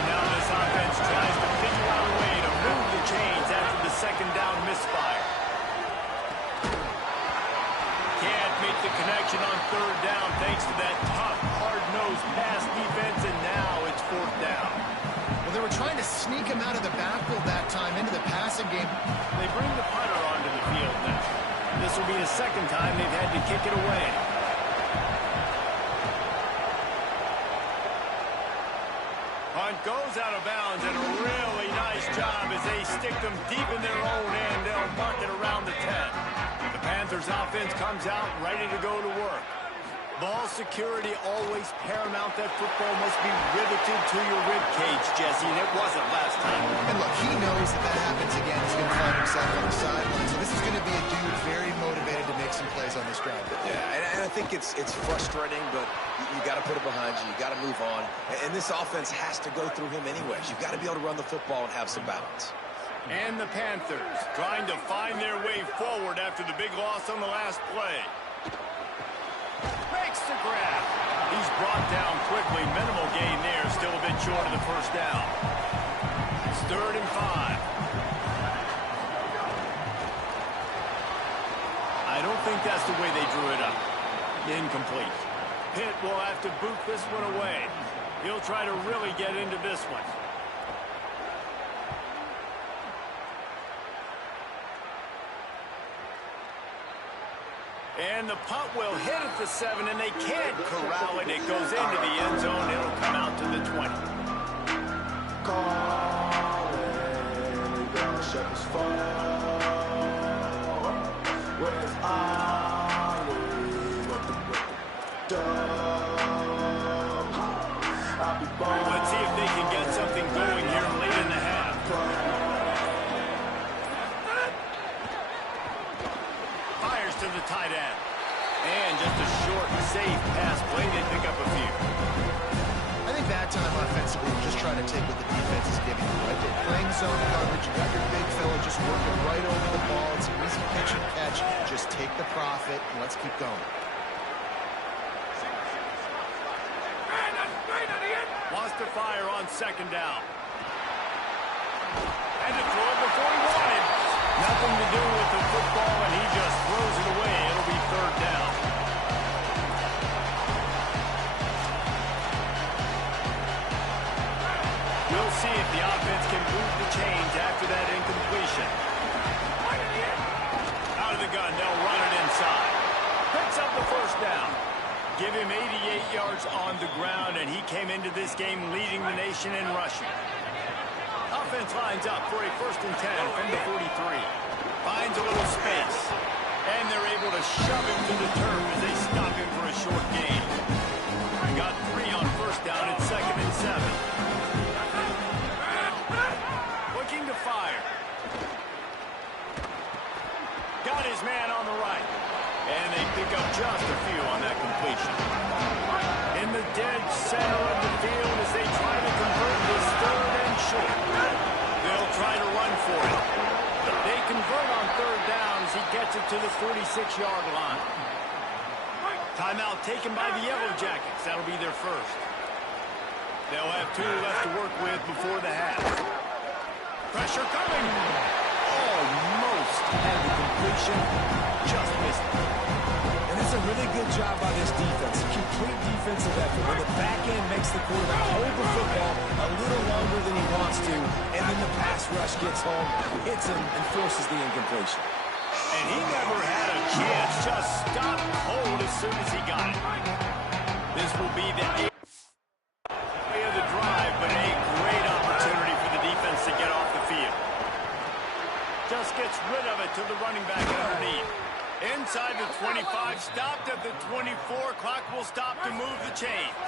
Now this offense tries to figure out a way to move the chains after the 2nd down misfire. Can't make the connection on 3rd down thanks to that tough, hard-nosed pass defense, and now it's 4th down. Well, they were trying to sneak him out of the backfield that time into the passing game. They bring the punter onto the field now. This will be the 2nd time they've had to kick it away. Punt goes out of bounds, and a really nice job as they stick them deep in their own end. They'll mark it around the 10. The Panthers offense comes out ready to go to work. Ball security always paramount. That football must be riveted to your rib cage, Jesse, and it wasn't last time. And look, he knows that happens again. He's going to find himself on the sideline. So this is going to be a dude very motivated to make some plays on this drive. Yeah, and I think it's frustrating, but you got to put it behind you. You got to move on. And this offense has to go through him anyways. You've got to be able to run the football and have some balance. And the Panthers trying to find their way forward after the big loss on the last play. Makes the grab. He's brought down quickly. Minimal gain there. Still a bit short of the first down. It's 3rd and 5. I don't think that's the way they drew it up. Incomplete. Pitt will have to boot this one away. He'll try to really get into this one. And the punt will hit at the 7, and they can't corral it. It goes into the end zone. It'll come out to the 20. Let's see if they can get something going here late in the half. Fires to the tight end. And just a short, safe pass play. They pick up a few. I think that time offensively, we're just trying to take what the defense is giving you. Right? They're playing zone coverage. You got your big fella just working right over the ball. It's an easy pitch and catch. Just take the profit, and let's keep going. Wants to fire on 2nd down. And to throw it before he wanted. Nothing to do with the football, and he just throws it away. It'll be 3rd down. We'll see if the offense can move the chains after that incompletion. Out of the gun, they'll run it inside. Picks up the 1st down. Give him 88 yards on the ground, and he came into this game leading the nation in rushing. Offense lines up for a 1st and 10 from the 43. Finds a little space, and they're able to shove him to the turf as they stop him for a short gain. Got 3 on 1st down. It's 2nd and 7. Looking to fire. Got his man on the right. And they pick up just a few on that completion. In the dead center of the field as they try to convert this 3rd and short. They'll try to run for it. They convert on 3rd down as he gets it to the 46-yard line. Timeout taken by the Yellow Jackets. That'll be their 1st. They'll have 2 left to work with before the half. Pressure coming. Almost had the completion. Just missed it. And it's a really good job by this defense. Complete defensive effort. When the back end makes the quarterback hold the football a little longer than he wants to, and then the pass rush gets home, hits him, and forces the incompletion. And he never had a chance. Just stopped cold as soon as he got it. This will be the 8th play of the drive, but a great opportunity for the defense to get off the field. Just gets rid of it to the running back underneath. Inside the 25, stopped at the 24. Clock will stop to move the chains.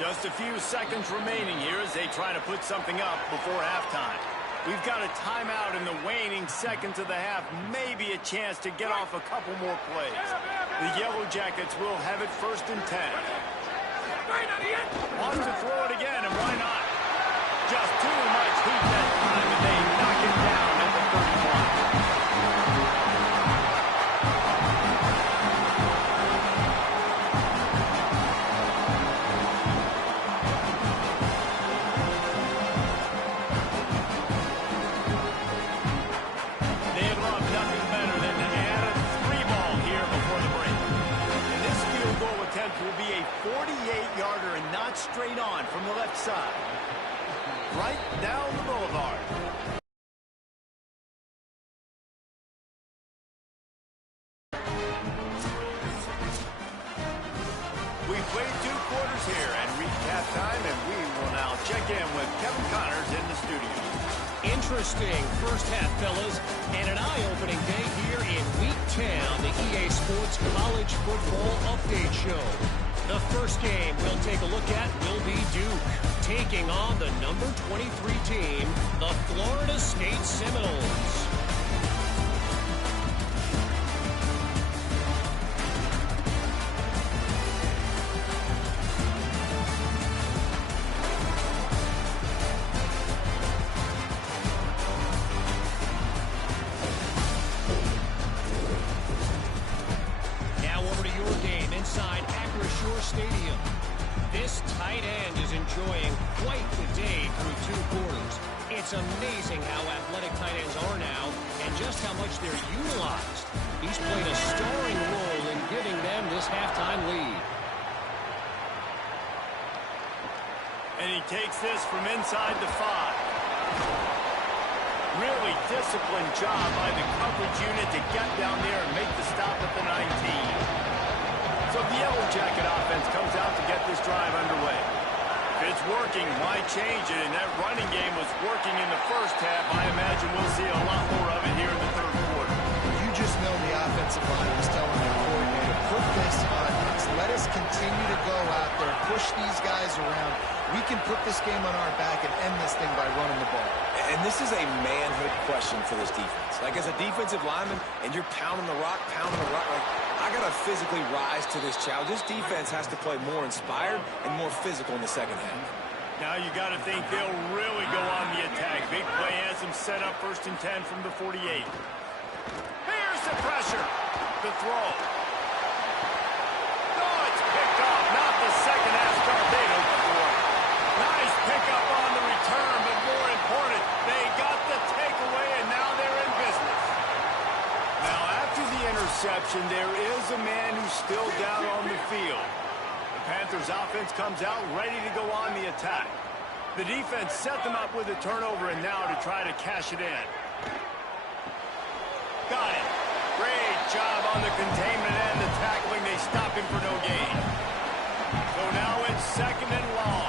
Just a few seconds remaining here as they try to put something up before halftime. We've got a timeout in the waning seconds of the half. Maybe a chance to get off a couple more plays. The Yellow Jackets will have it 1st and 10. Wants to throw it again, and why not? Just too much heat that time, and they knock it down at the 31. Will be a 48-yarder and not straight on from the left side. Right down the boulevard. We played 2 quarters here and recap time, and we will now check in with Kevin Connors in the studio. Interesting first half, fellas, and an eye-opening day here in Week 10 on the EA Sports College Football Update Show. The first game we'll take a look at will be Duke, taking on the number 23 team, the Florida State Seminoles. Stadium. This tight end is enjoying quite the day through 2 quarters. It's amazing how athletic tight ends are now and just how much they're utilized. He's played a starring role in giving them this halftime lead. And he takes this from inside the 5. Really disciplined job by the coverage unit to get down there and make the stop at the 19. So the Yellow Jacket offense comes out to get this drive underway. If it's working, why change it? And that running game was working in the first half. I imagine we'll see a lot more of it here in the third quarter. You just know the offensive line was telling their coordinator, put this on us. Let us continue to go out there, push these guys around. We can put this game on our back and end this thing by running the ball. And this is a manhood question for this defense. Like, as a defensive lineman, and you're pounding the rock, like, I got to physically rise to this challenge. This defense has to play more inspired and more physical in the second half. Now you got to think they'll really go on the attack. Big play has them set up 1st and 10 from the 48. Here's the pressure. The throw. No, it's picked off. Not the second half start they hoped for. Nice pickup on the return, but more important, they got the takeaway, and now they're in business. Now, after the interception, there is a man who's still down on the field. The Panthers offense comes out ready to go on the attack. The defense set them up with a turnover, and now to try to cash it in. Got it. Great job on the containment and the tackling. They stop him for no gain. So now it's 2nd and long.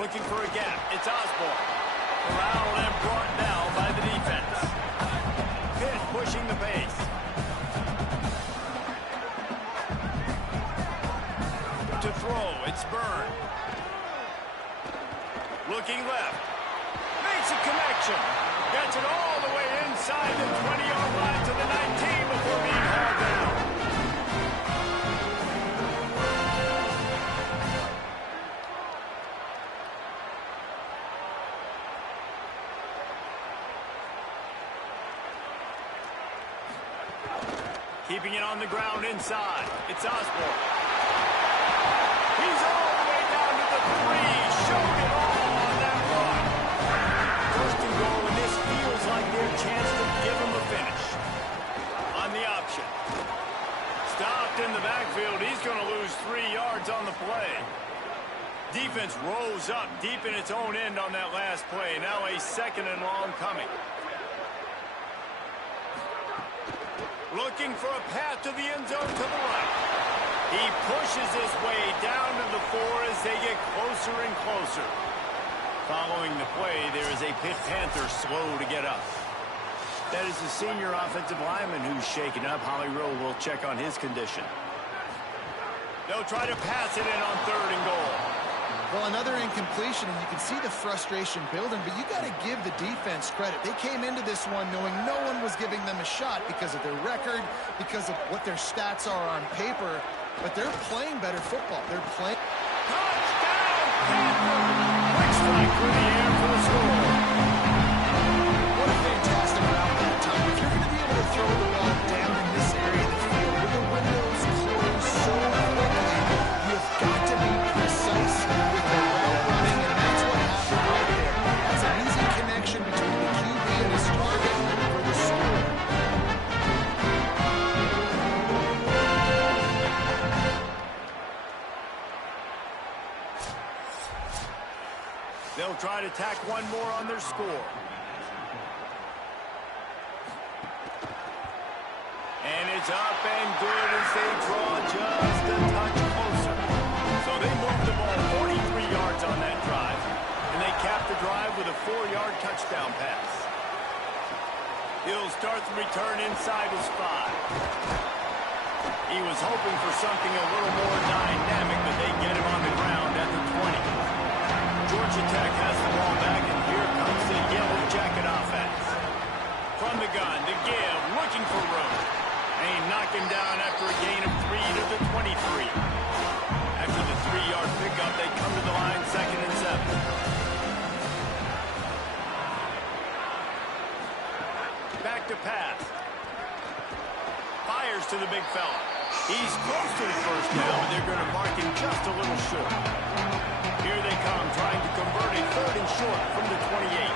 Looking for a gap. It's Osborne. Corralled and brought down by the defense. Pitt pushing the pace. To throw, it's Byrne. Looking left. Makes a connection. Gets it all the way inside the 20-yard line to the 19 before being hauled down. Keeping it on the ground inside. It's Osborne. He's all the way down to the 3. Showed it all on that run. 1st and goal, and this feels like their chance to give him a finish. On the option. Stopped in the backfield. He's going to lose 3 yards on the play. Defense rose up deep in its own end on that last play. Now a 2nd and long coming. Looking for a path to the end zone to the right. He pushes his way down to the 4 as they get closer and closer. Following the play, there is a Pitt Panther slow to get up. That is the senior offensive lineman who's shaken up. Holly Rowe will check on his condition. They'll try to pass it in on 3rd and goal. Well, another incompletion, and you can see the frustration building, but you got to give the defense credit. They came into this one knowing no one was giving them a shot because of their record, because of what their stats are on paper, but they're playing better football. They're playing. Touchdown, Panther! Quick strike through the air for the score. What a fantastic route that time. If you're going to be able to throw the ball down in this area of the field with the windows closed so quickly, you've got to be precise with the route running, and that's what happened right there. That's an easy connection between the QB and his target for the score. They'll try to tack one more on their score. And it's up and good as they draw just a touch closer. So they move the ball just a little short. Here they come, trying to convert a 3rd and short from the 28.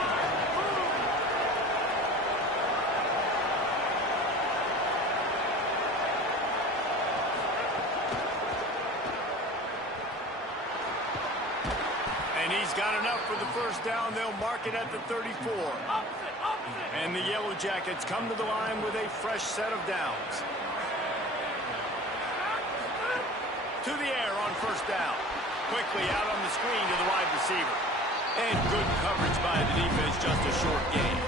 And he's got enough for the first down. They'll mark it at the 34. And the Yellow Jackets come to the line with a fresh set of downs. To the air on first down. Quickly out on the screen to the wide receiver. And good coverage by the defense, just a short gain.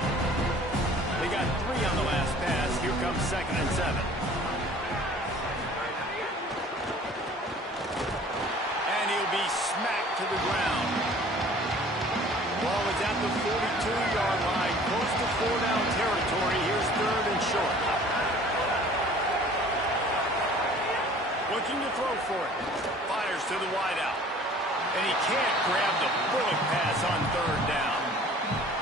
They got 3 on the last pass. Here comes 2nd and 7. And he'll be smacked to the ground. Ball is at the 42-yard line, close to 4-down territory. Here's 3rd and short. Looking to throw for it. Fires to the wideout. And he can't grab the bullet pass on 3rd down.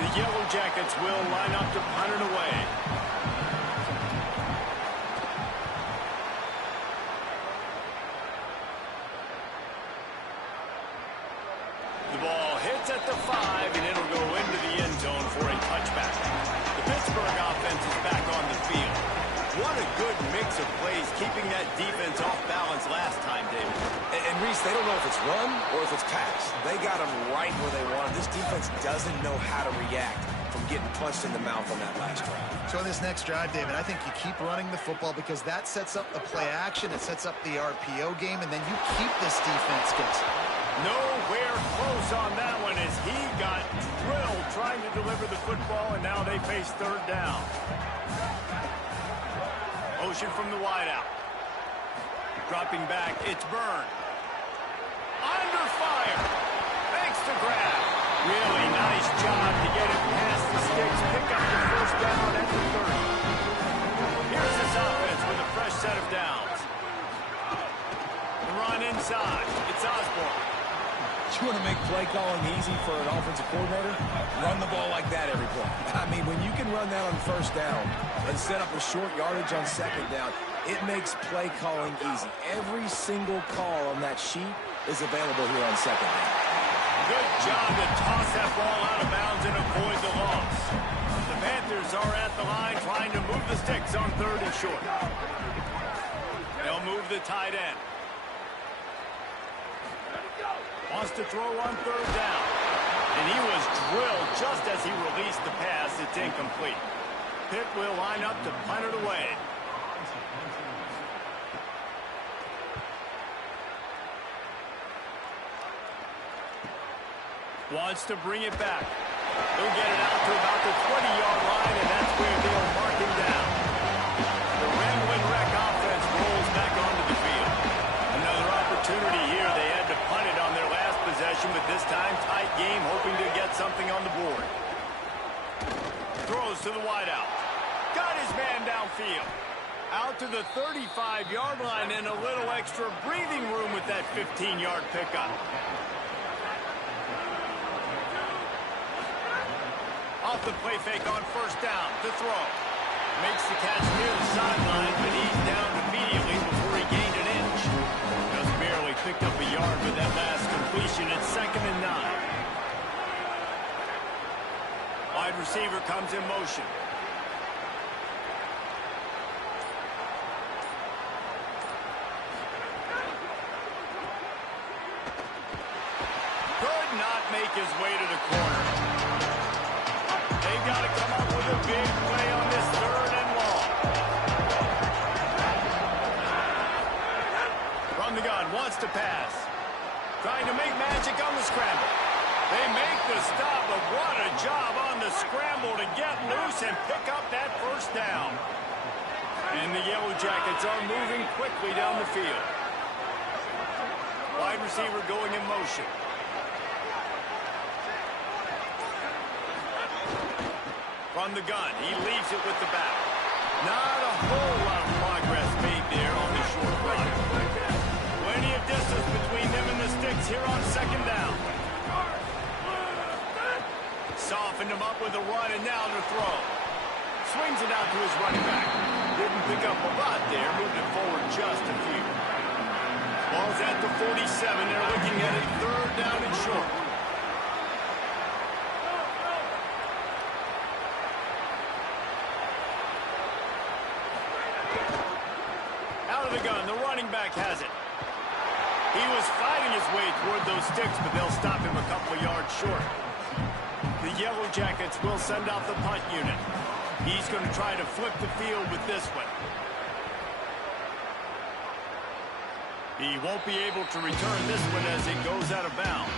The Yellow Jackets will line up to punt it away. The ball hits at the 5, and it'll go into the end zone for a touchback. The Pittsburgh offense is back on the field. What a good mix of plays, keeping that defense off balance last time, David. And Reese, they don't know if it's run or if it's pass. They got them right where they want. This defense doesn't know how to react from getting punched in the mouth on that last drive. So in this next drive, David, I think you keep running the football because that sets up the play action, it sets up the RPO game, and then you keep this defense guessing. Nowhere close on that one as he got drilled trying to deliver the football, and now they face 3rd down. Motion from the wideout. Dropping back, it's Byrne. Under fire. Makes the grab. Really nice job to get it past the sticks. Pick up the first down at the 30. Here's this offense with a fresh set of downs. The run inside. It's Osborne. You want to make play calling easy for an offensive coordinator? Run the ball like that every play. I mean, when you can run that on first down and set up a short yardage on 2nd down, it makes play calling easy. Every single call on that sheet is available here on 2nd down. Good job to toss that ball out of bounds and avoid the loss. The Panthers are at the line trying to move the sticks on 3rd and short. They'll move the tight end. Wants to throw on 3rd down. And he was drilled just as he released the pass. It's incomplete. Pitt will line up to punt it away. Wants to bring it back. He'll get it out to about the 20-yard line, and that's where they'll mark him down. The Ramblin' Wreck offense rolls back onto the field. Another opportunity here. They had to punt it on their last possession, but this time tight game, hoping to get something on the board. Throws to the wideout. Got his man downfield. Out to the 35-yard line and a little extra breathing room with that 15-yard pickup. Off the play fake on first down to throw. Makes the catch near the sideline, but he's down immediately before he gained an inch. Just barely picked up a yard with that last completion. It's 2nd and 9. Wide receiver comes in motion. Could not make his way to the corner. They've got to come up with a big play on this 3rd and long. From the gun, wants to pass. Trying to make magic on the scramble. They make the stop, but what a job on the scramble to get loose and pick up that first down. And the Yellow Jackets are moving quickly down the field. Wide receiver going in motion. From the gun, he leaves it with the back. Not a whole lot of progress made there on the short run. Plenty of distance between them and the sticks here on 2nd down. Softened him up with a run, and now to throw. Swings it out to his running back. Didn't pick up a lot there, moved it forward just a few. Ball's at the 47. short. Out of the gun, the running back has it. He was fighting his way toward those sticks, but they'll stop him a couple of yards short. The Yellow Jackets will send out the punt unit. He's going to try to flip the field with this one. He won't be able to return this one as it goes out of bounds.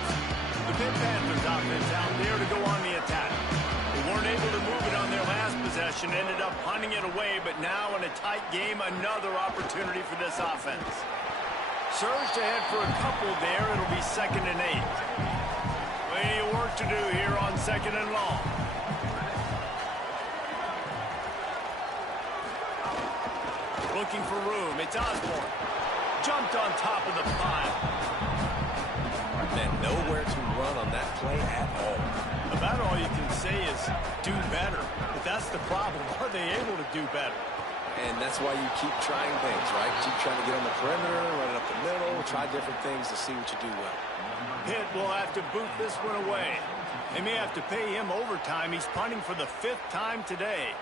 The Pitt Panthers offense out there to go on the attack. They weren't able to move it on their last possession, ended up punting it away, but now in a tight game, another opportunity for this offense. Surged ahead for a couple there. It'll be 2nd and 8. Plenty of work to do here on 2nd and long. Looking for room. It's Osborne. Jumped on top of the pile. And nowhere to run on that play at all. About all you can say is do better. But that's the problem. Are they able to do better? And that's why you keep trying things, right? Keep trying to get on the perimeter, run it up the middle, try different things to see what you do well. Pitt will have to boot this one away. They may have to pay him overtime. He's punting for the 5th time today.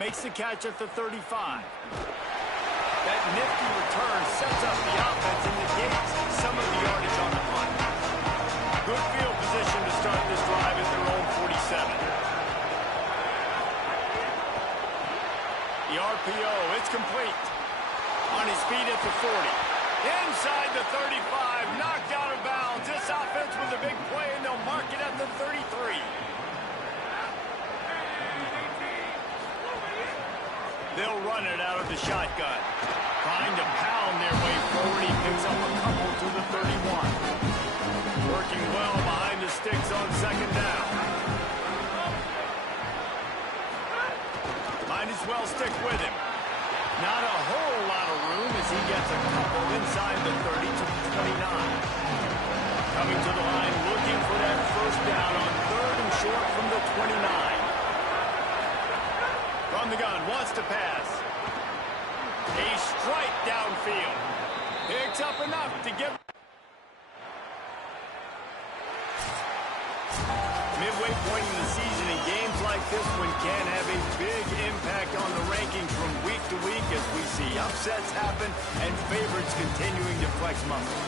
Makes the catch at the 35. That nifty return sets up the offense and negates some of the yardage on the punt. Good field position to start this drive at their own 47. The RPO, it's complete. On his feet at the 40. Inside the 35, knocked out of bounds. This offense with a big play, and they'll mark it at the 33. They'll run it out of the shotgun. Trying to pound their way forward. He picks up a couple to the 31. Working well behind the sticks on 2nd down. Might as well stick with him. Not a whole lot of room as he gets a couple inside the 30 to the 29. Coming to the line looking for that 1st down on 3rd and short from the 29. From the gun, wants to pass. A strike downfield. Picks up enough to give. Midway point in the season, and games like this one can have a big impact on the rankings from week to week as we see upsets happen and favorites continuing to flex muscle.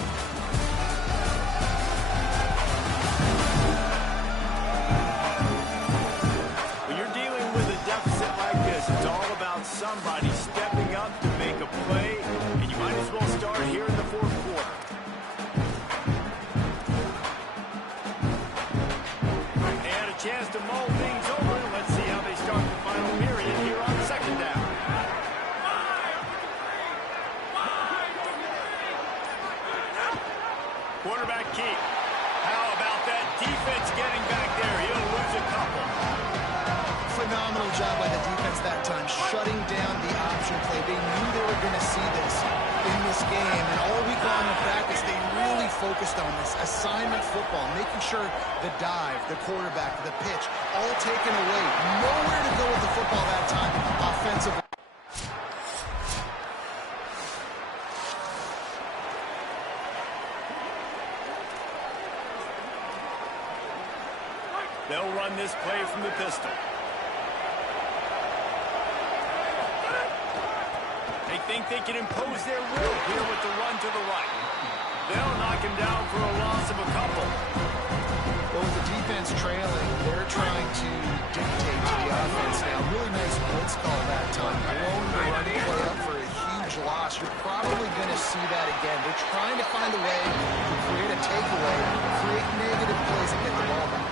It's all about somebody stepping up to make a play, and you might as well start here in the 4th quarter. They had a chance to mull things over. Let's see how they start the final period here on 2nd down. Quarterback keep. How about that defense getting back there? He'll lose a couple. Phenomenal job by the defense that time, shutting down the option play. They knew they were going to see this in this game, and all week long in practice, they really focused on this assignment football, making sure the dive, the quarterback, the pitch, all taken away. Nowhere to go with the football that time offensively. They'll run this play from the pistol. They think they can impose their will here with the run to the right. They'll knock him down for a loss of a couple. Well, with the defense trailing, they're trying to dictate to the offense now. Really nice blitz call that time. Blowing the run play up for a huge loss. You're probably going to see that again. They're trying to find a way to create a takeaway, create negative plays, and get the ball back.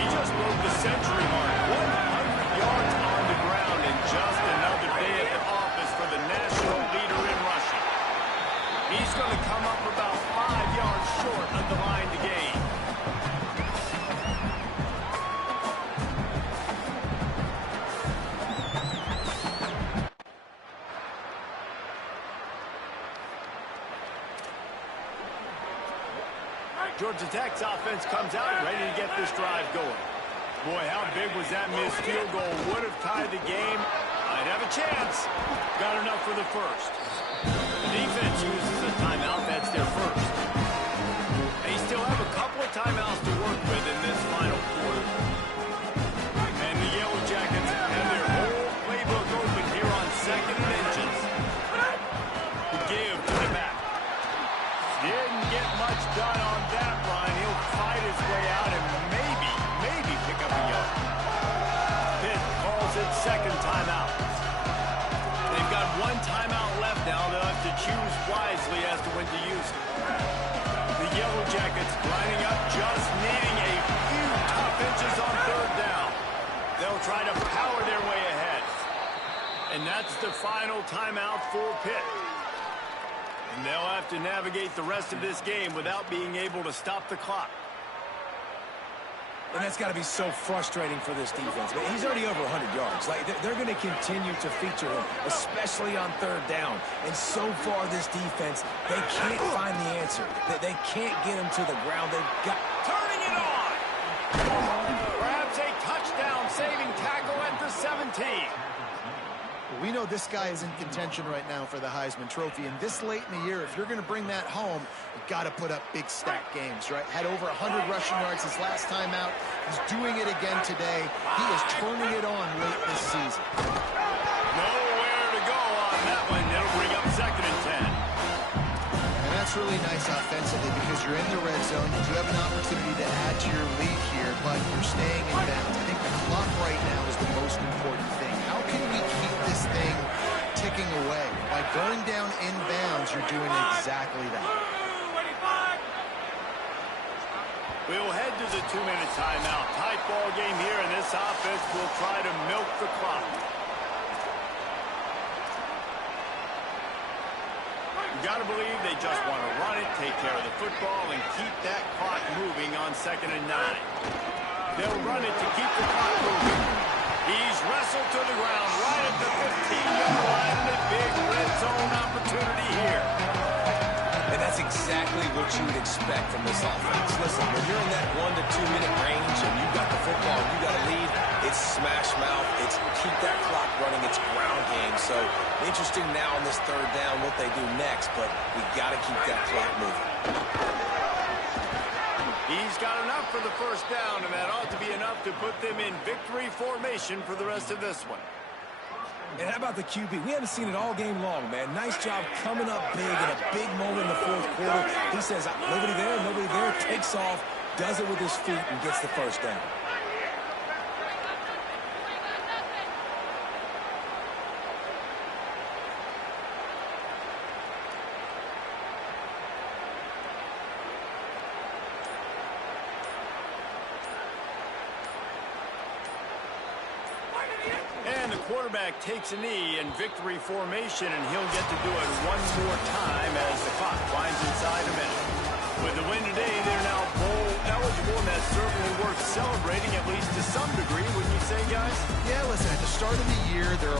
He just broke the century mark. 100 yards on the ground and just another day at the office for the national leader in rushing. He's going to come up about 5 yards short of the line to gain. Georgia Tech's offense comes out ready to get this drive going. Boy, how big was that missed field goal? Would have tied the game. Might have a chance. Got enough for the first. The defense uses a timeout. That's their first. choose wisely as to when to use it. The Yellow Jackets lining up, just needing a few tough inches on third down. They'll try to power their way ahead. And that's the final timeout for Pitt. And they'll have to navigate the rest of this game without being able to stop the clock. And that's got to be so frustrating for this defense. But he's already over 100 yards. Like, they're going to continue to feature him, especially on third down. And so far, this defense, they can't find the answer. They can't get him to the ground. They've got... Turning it on! Perhaps a touchdown-saving tackle at the 17. We know this guy is in contention right now for the Heisman Trophy, and this late in the year, if you're going to bring that home, you've got to put up big stat games, right? Had over 100 rushing yards his last time out. He's doing it again today. He is turning it on late this season. Nowhere to go on that one. It'll bring up 2nd and 10. And that's really nice offensively because you're in the red zone. You do have an opportunity to add to your lead here, but you're staying in bounds. I think the clock right now is the most important thing. How can we keep this thing ticking away? By going down in bounds, you're doing exactly that. We'll head to the 2-minute timeout. Tight ball game here, and this offense will try to milk the clock. You got to believe they just want to run it, take care of the football, and keep that clock moving on 2nd and 9. They'll run it to keep the clock moving. He's wrestled to the ground right at the 15-yard line, and a big red zone opportunity here. And that's exactly what you would expect from this offense. Listen, when you're in that 1 to 2 minute range and you've got the football and you got a lead, it's smash mouth, it's keep that clock running, it's ground game. So interesting now on this third down what they do next, but we got to keep that clock moving. He's got enough for the first down, and that ought to be enough to put them in victory formation for the rest of this one. And how about the QB? We haven't seen it all game long, man. Nice job coming up big in a big moment in the fourth quarter. He says, nobody there, takes off, does it with his feet, and gets the first down. And the quarterback takes a knee in victory formation, and he'll get to do it one more time as the clock winds inside a minute. With the win today, they're now bowl eligible, and that's certainly worth celebrating, at least to some degree, wouldn't you say, guys? Yeah, listen, at the start of the year, there are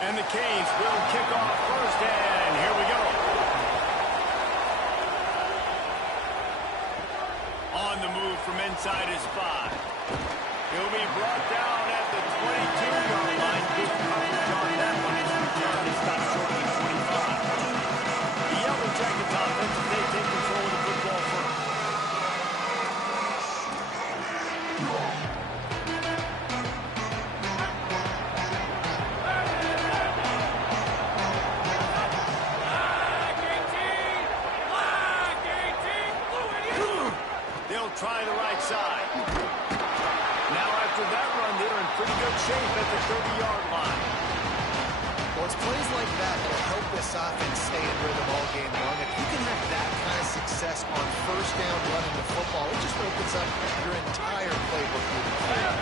And the Canes will kick off first, and here we go. On the move from inside his 5. He'll be brought down at the 22-yard line. Good coverage on that one. His return is stopped short of the 25. The Yellow Jackets offense, they take control of the football first. Try the right side. Now after that run, they're in pretty good shape at the 30-yard line. Well, it's plays like that that help this offense stay in rhythm all game long. If you can have that kind of success on first down running the football, it just opens up your entire playbook moving forward.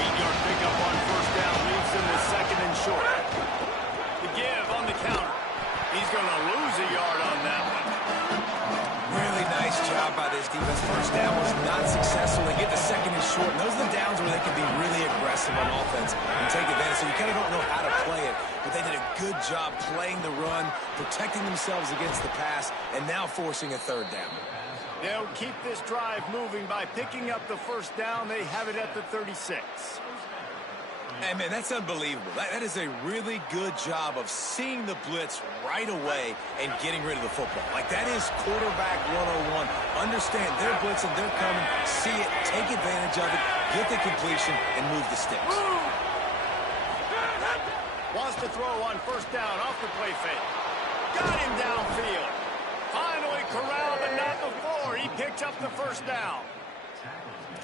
8-yard pickup on first down leaves them with second and short. The give on the counter. He's going to lose a yard on that one. Really nice job by this defense. First down was not successful. They get the second and short. And those are the downs where they can be really aggressive on offense and take advantage. So you kind of don't know how to play it. But they did a good job playing the run, protecting themselves against the pass, and now forcing a third down. They'll keep this drive moving by picking up the first down. They have it at the 36. Hey, man, that's unbelievable. That is a really good job of seeing the blitz right away and getting rid of the football. Like, that is quarterback 101. Understand they're blitzing, they're coming, see it, take advantage of it, get the completion, and move the sticks. Wants to throw on first down off the play fake. Got him downfield. Finally corralled, but not before. He picked up the first down.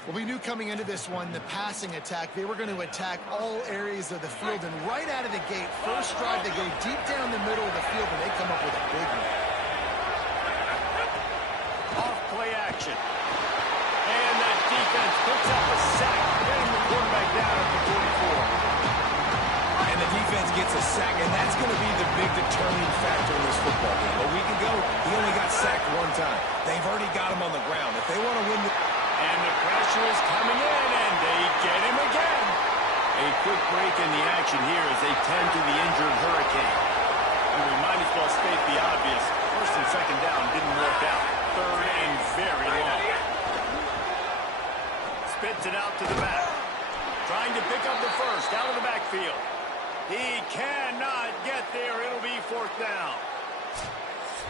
Well, we knew coming into this one, the passing attack, they were going to attack all areas of the field. And right out of the gate, first drive, they go deep down the middle of the field, and they come up with a big one. Off play action. And the defense picks up a sack, getting the quarterback down at the 44. And the defense gets a sack, and that's going to be the big determining factor in this football game. A week ago, he only got sacked one time. They've already got him on the ground. If they want to win the... And the pressure is coming in, and they get him again. A quick break in the action here as they tend to the injured Hurricane. And we might as well state the obvious. First and second down didn't work out. Third and very long. Spits it out to the back. Trying to pick up the first out of the backfield. He cannot get there. It'll be fourth down.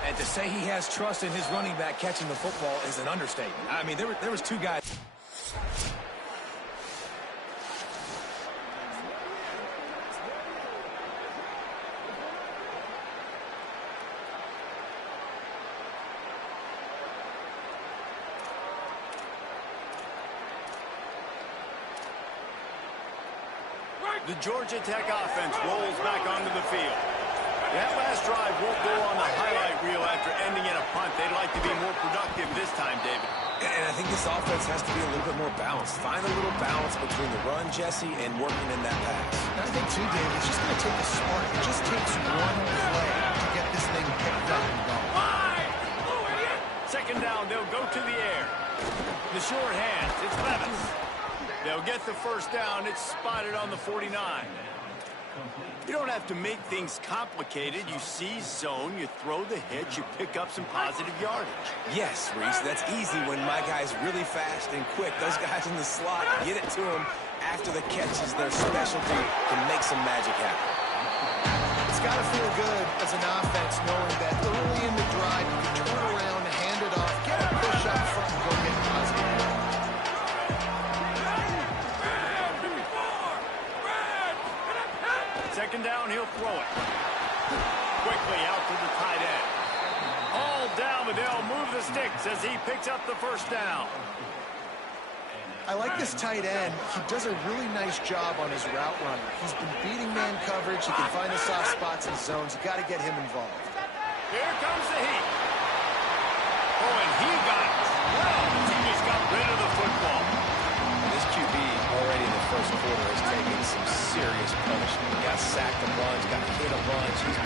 And to say he has trust in his running back catching the football is an understatement. I mean, there was two guys. The Georgia Tech offense rolls back onto the field. That last drive won't go on the highlight reel after ending in a punt. They'd like to be more productive this time, David. And I think this offense has to be a little bit more balanced. Find a little balance between the run, Jesse, and working in that pass. And I think, too, David, it's just going to take a spark. It just takes one play to get this thing picked up and going. Second down, they'll go to the air. The short hands, it's Levis. They'll get the first down. It's spotted on the 49. You don't have to make things complicated. You see zone, you throw the hitch, you pick up some positive yardage. Yes, Reese, that's easy when my guy's really fast and quick. Those guys in the slot, get it to them after the catch is their specialty, can make some magic happen. It's got to feel good as an offense knowing that early in the drive you can turn around, hand it off, get a push up front, and go get positive yardage. Second down, he'll throw it. Quickly out to the tight end. All down, but they'll move the sticks as he picks up the first down. I like this tight end. He does a really nice job on his route running. He's been beating man coverage. He can find the soft spots and zones. You got to get him involved. Here comes the heat. Oh, and he got it. Well, the team just got rid of the football. This QB already in the first quarter has taken some serious punishment. He got sacked a bunch, got hit a bunch. He's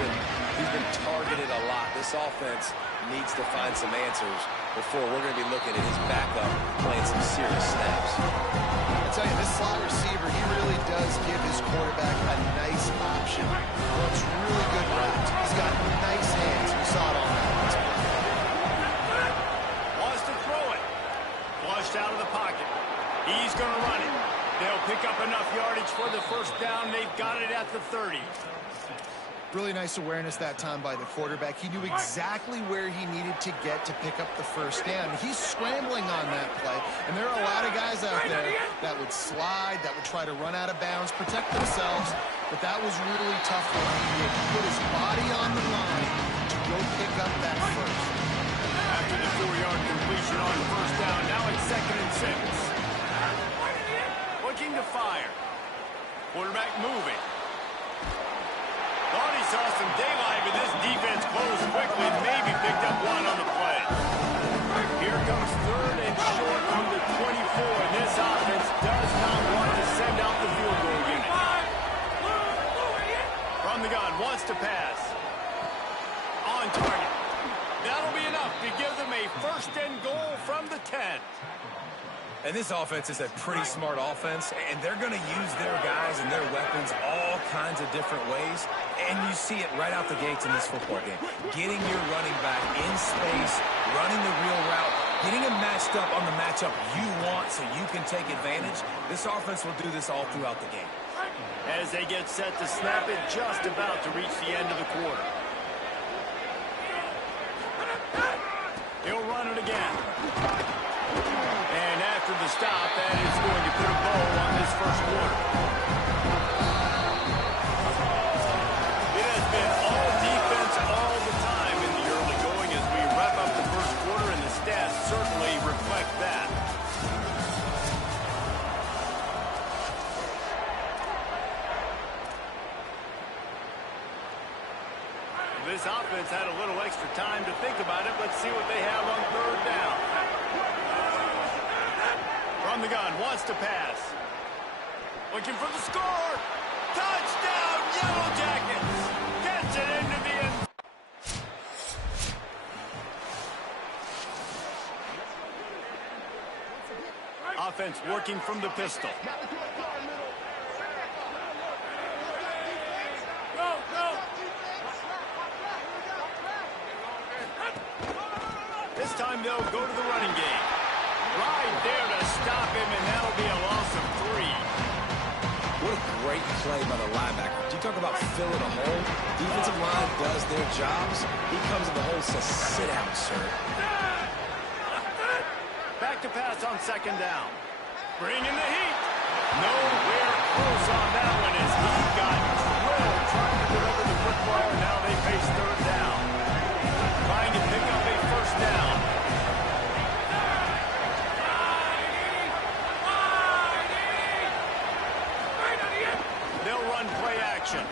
been targeted a lot. This offense needs to find some answers before we're going to be looking at his backup playing some serious snaps. I tell you, this slot receiver, he really does give his quarterback a nice option. Runs really good routes. He's got nice hands. We saw it on that last play. Wants to throw it. Flushed out of the pocket. He's going to run it. They'll pick up enough yardage for the first down. They've got it at the 30. Really nice awareness that time by the quarterback. He knew exactly where he needed to get to pick up the first down. He's scrambling on that play, and there are a lot of guys out there that would slide, that would try to run out of bounds, protect themselves, but that was really tough for him. He had put his body on the line to go pick up that first. After the 4-yard completion on first down, now it's 2nd and 6. Looking to fire. Quarterback moving. Thought he saw some daylight, but this defense closed quickly. Maybe picked up one on the play. Here comes 3rd and short from the 24. And this offense does not want to send out the field goal unit. From the gun, wants to pass. On target. That'll be enough to give them a 1st and goal from the 10. And this offense is a pretty smart offense, and they're going to use their guys and their weapons all kinds of different ways. And you see it right out the gates in this football game. Getting your running back in space, running the real route, getting him matched up on the matchup you want so you can take advantage. This offense will do this all throughout the game. As they get set to snap it, just about to reach the end of the quarter. He'll run it again. And after the stop, that is going to put a bow on this first quarter. It has been all defense all the time in the early going as we wrap up the first quarter, and the stats certainly reflect that. This offense had a little extra time to think about it. Let's see what they have on 3rd down. From the gun, wants to pass. Looking for the score. Touchdown, Yellow Jackets. Gets it into the end. Offense working from the pistol. This time they'll go to the running game. Right there to stop him, and that'll be a loss of 3. What a great play by the linebacker. You talk about filling a hole. Defensive line does their jobs. He comes in the hole and says, sit down, sir. Back to pass on 2nd down. Bring in the heat. Nowhere close on that one as he got drilled trying to deliver the football, and now they face 3rd down. Trying to pick up a 1st down. They'll run play action.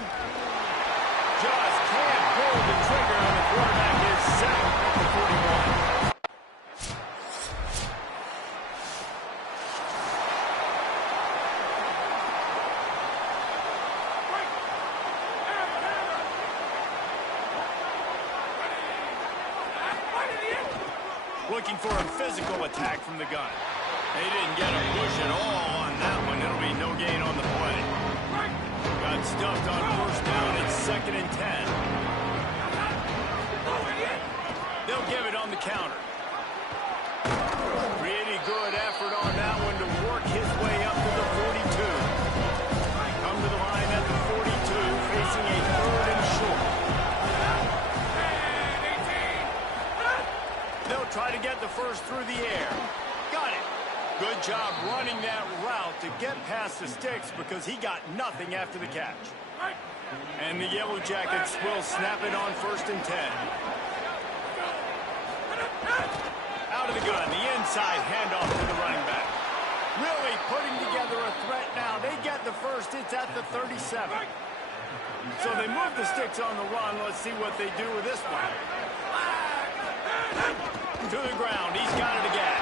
Just can't pull the trigger, and the quarterback is sacked at the 41. Looking for a physical attack from the gun. They didn't get a push at all on that one. It'll be no gain on the play. Got got stuffed on first down. It's 2nd and 10. They'll give it on the counter. Pretty good effort on that one to work his way up to the 42. Come to the line at the 42, facing a 3rd and short. They'll try to get the first through the air. Got it. Good job running that route to get past the sticks because he got nothing after the catch. And the Yellow Jackets will snap it on 1st and 10. Out of the gun, the inside handoff to the running back. Really putting together a threat now. They get the first. It's at the 37. So they move the sticks on the run. Let's see what they do with this one. To the ground. He's got it again.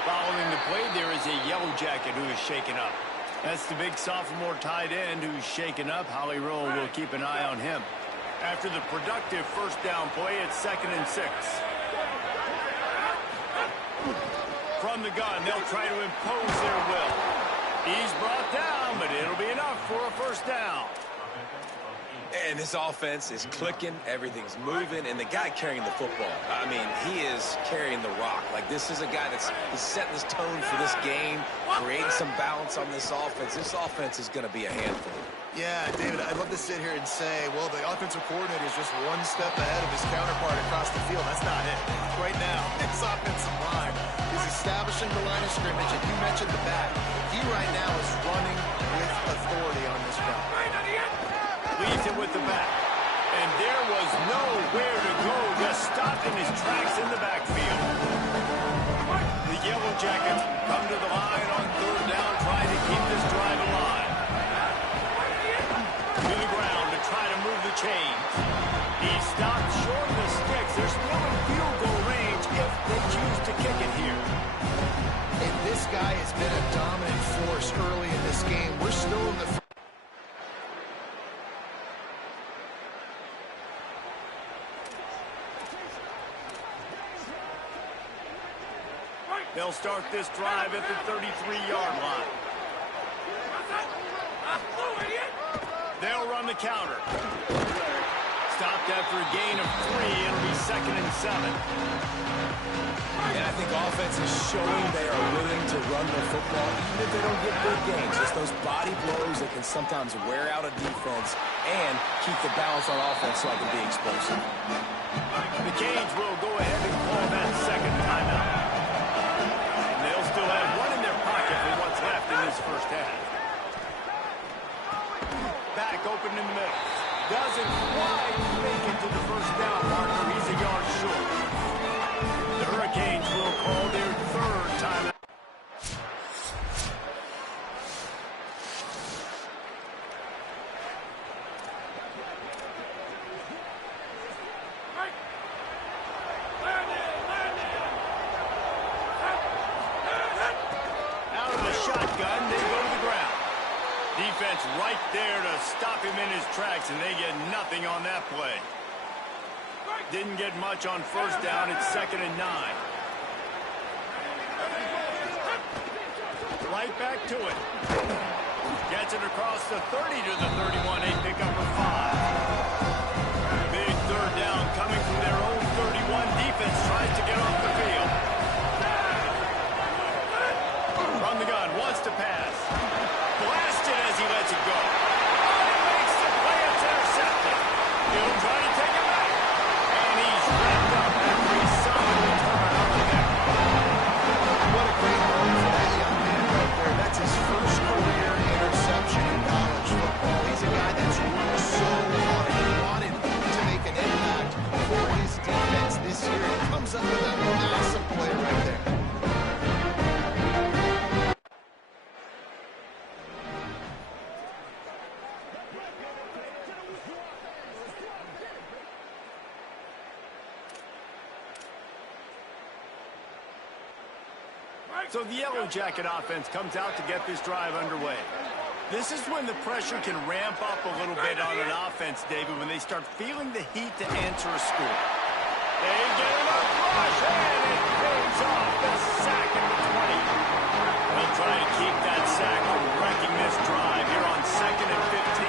Following the play, there is a Yellow Jacket who is shaken up. That's the big sophomore tight end who's shaken up. Holly Rowe will keep an eye on him. After the productive first down play, it's 2nd and 6. From the gun, they'll try to impose their will. He's brought down, but it'll be enough for a first down. And this offense is clicking, everything's moving, and the guy carrying the football, I mean, he is carrying the rock. Like, this is a guy that's setting this tone for this game, creating some balance on this offense. This offense is going to be a handful. Yeah, David, I'd love to sit here and say, well, the offensive coordinator is just one step ahead of his counterpart across the field. That's not it. Right now, this offensive line is establishing the line of scrimmage, and you mentioned the back. He right now is running with authority on this run. Leaves it with the back. And there was nowhere to go, just stopped in his tracks in the backfield. The Yellow Jackets come to the line on 3rd down, trying to keep this drive alive. To the ground to try to move the chains. He stopped short of the sticks. They're still in field goal range if they choose to kick it here. And this guy has been a dominant force early in this game. We're still in the They'll start this drive at the 33-yard line. They'll run the counter. Stopped after a gain of 3. It'll be 2nd and 7. And I think offense is showing they are willing to run the football, even if they don't get big gains. Just those body blows that can sometimes wear out a defense and keep the balance on offense so I can be explosive. The Canes will go ahead and call that second timeout. Still have one in their pocket for what's left in this first half. Back open in the middle. Doesn't quite make it to the first down marker. He's a yard short. The Hurricanes will call their 3rd timeout. Defense right there to stop him in his tracks, and they get nothing on that play. Didn't get much on first down. It's 2nd and 9. Right back to it. Gets it across the 30 to the 31. They pick up a 5. Big 3rd down coming from their own 31. Defense tries to get off the field. From the gun, wants to pass. Blasted as he lets it go. Makes the play. It's intercepted. He'll try to take it back. And he's wrapped up after a solid return on the neck. What a great moment for that young man right there. That's his first career interception in college football. He's a guy that's worked so hard. He wanted to make an impact for his defense this year. He comes up with a massive play right there. So the Yellow Jacket offense comes out to get this drive underway. This is when the pressure can ramp up a little bit on an offense, David, when they start feeling the heat to answer a score. They get him a rush, and it pays off the sack at the 20. They'll try to keep that sack from wrecking this drive here on 2nd and 15.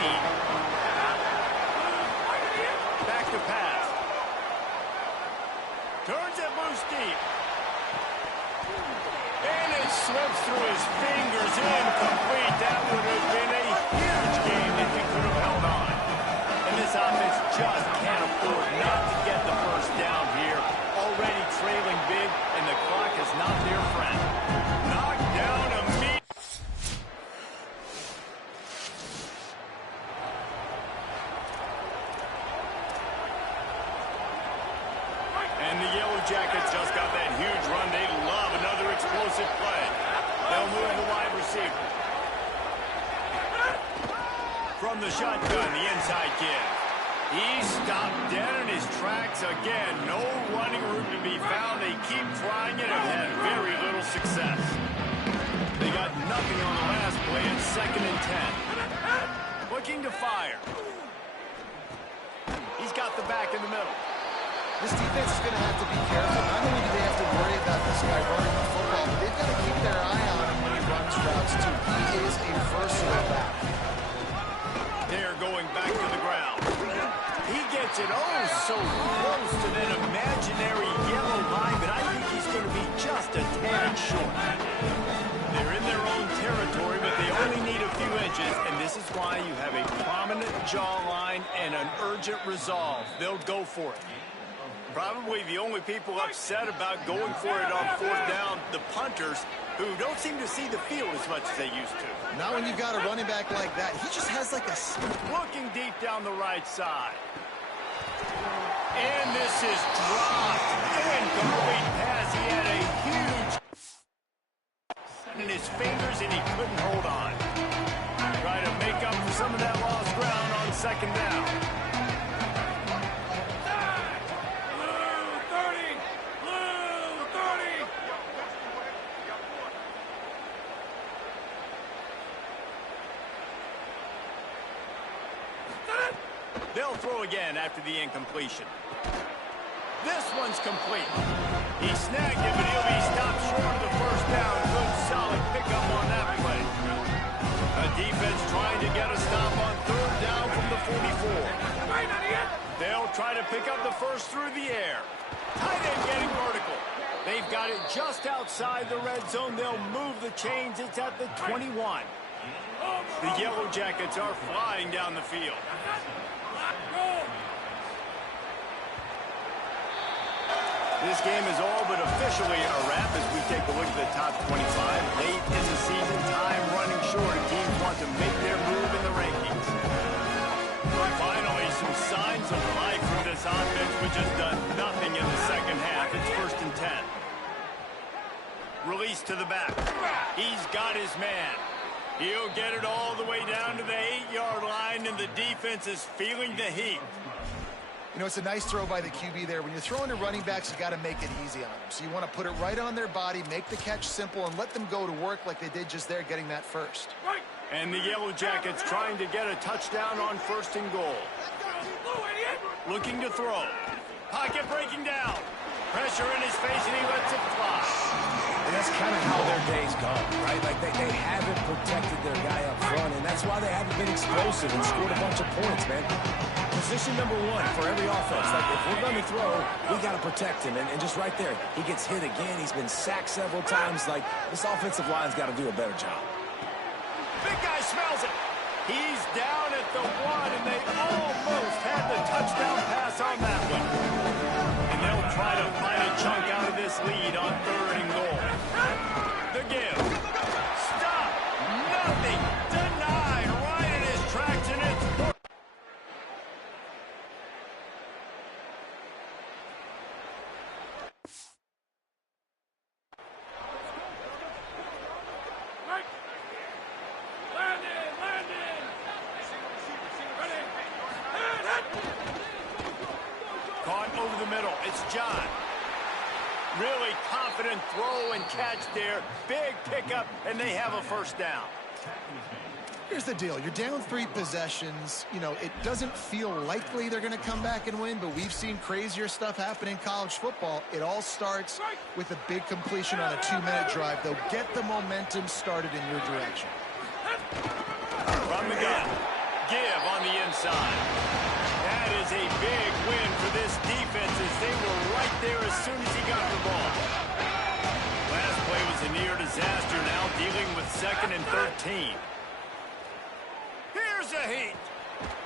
Back to pass. Turns it loose deep. And it slips through his fingers. Incomplete. That would have been a huge game if he could have held on. And this offense just can't afford not to get the first down here. Already trailing big, and the clock is not their friend. Knocked down immediately. And the Yellow Jackets just got that huge run. They love another explosive play. They'll move the wide receiver. From the shotgun, the inside kid. He stopped dead in his tracks again. No running room to be found. They keep trying it and had very little success. They got nothing on the last play. It's 2nd and 10. Looking to fire. He's got the back in the middle. This defense is going to have to be careful. Not only do they have to worry about this guy running the football, but they've got to keep their eye on him when he runs routes, too. He is a versatile back. They're going back to the ground. He gets it so close to that imaginary yellow line, but I think he's going to be just a tad short. They're in their own territory, but they only need a few inches, and this is why you have a prominent jawline and an urgent resolve. They'll go for it. Probably the only people upset about going for it on 4th down, the punters, who don't seem to see the field as much as they used to. Not when you've got a running back like that. He just has like a... Looking deep down the right side. And this is dropped. Incomplete pass. He had a huge in his fingers, and he couldn't hold on. Try to make up for some of that lost ground on 2nd down. They'll throw again after the incompletion. This one's complete. He snagged it, but he'll be stopped short of the first down. Good, solid pickup on that play. A defense trying to get a stop on 3rd down from the 44. They'll try to pick up the first through the air. Tight end getting vertical. They've got it just outside the red zone. They'll move the chains. It's at the 21. The Yellow Jackets are flying down the field. This game is all but officially a wrap as we take a look at the top 25. Late in the season, time running short. Teams want to make their move in the rankings. Finally, some signs of life from this offense, which has done nothing in the 2nd half. It's 1st and 10. Release to the back. He's got his man. He'll get it all the way down to the 8-yard line, and the defense is feeling the heat. You know, it's a nice throw by the QB there. When you're throwing to running backs, you got to make it easy on them. So you want to put it right on their body, make the catch simple, and let them go to work like they did just there, getting that first. And the Yellow Jackets trying to get a touchdown on 1st and goal. Looking to throw. Pocket breaking down. Pressure in his face, and he lets it fly. And that's kind of how their day's gone, right? Like they haven't protected their guy up front, and that's why they haven't been explosive and scored a bunch of points, man. Position number 1 for every offense. Like, if we're going to throw, we got to protect him. And just right there, he gets hit again. He's been sacked several times. Like, this offensive line's got to do a better job. Big guy smells it. He's down at the 1, and they almost had the touchdown pass on that one. And they'll try to find a chunk out of this lead on 3rd and goal. The give. Stop. Nothing. Denied right in his tracks, and it's... Caught over the middle. It's John. Really confident throw and catch there. Big pickup, and they have a 1st down. Here's the deal. You're down 3 possessions. You know, it doesn't feel likely they're going to come back and win, but we've seen crazier stuff happen in college football. It all starts with a big completion on a 2-minute drive. They'll get the momentum started in your direction. From the gun. give on the inside. That is a big win for this defense as they were right there as soon as he got the ball. Last play was a near disaster, now dealing with 2nd and 13. Here's a heat.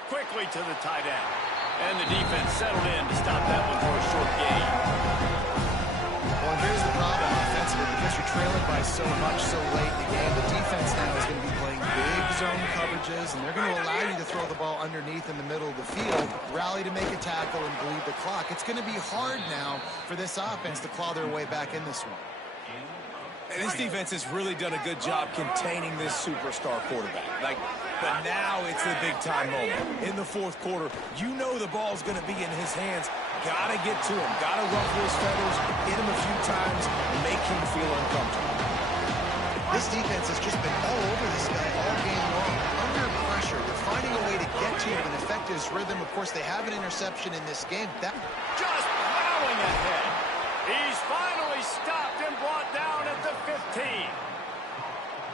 Quickly to the tight end. And the defense settled in to stop that one for a short gain. Well, here's the problem offensively. Because you're trailing by so much so late in the game, the defense now is going to be playing big zone coverages, and they're going to allow you to throw the ball underneath in the middle of the field, rally to make a tackle, and bleed the clock. It's going to be hard now for this offense to claw their way back in this one. And this defense has really done a good job containing this superstar quarterback. But now it's the big-time moment. In the 4th quarter, you know the ball's going to be in his hands. Got to get to him. Got to ruffle his feathers, hit him a few times, and make him feel uncomfortable. This defense has just been all over this guy all game long. Under pressure, they're finding a way to get to him and affect his rhythm. Of course, they have an interception in this game. Just plowing ahead. He's finally stopped and brought down at the 15.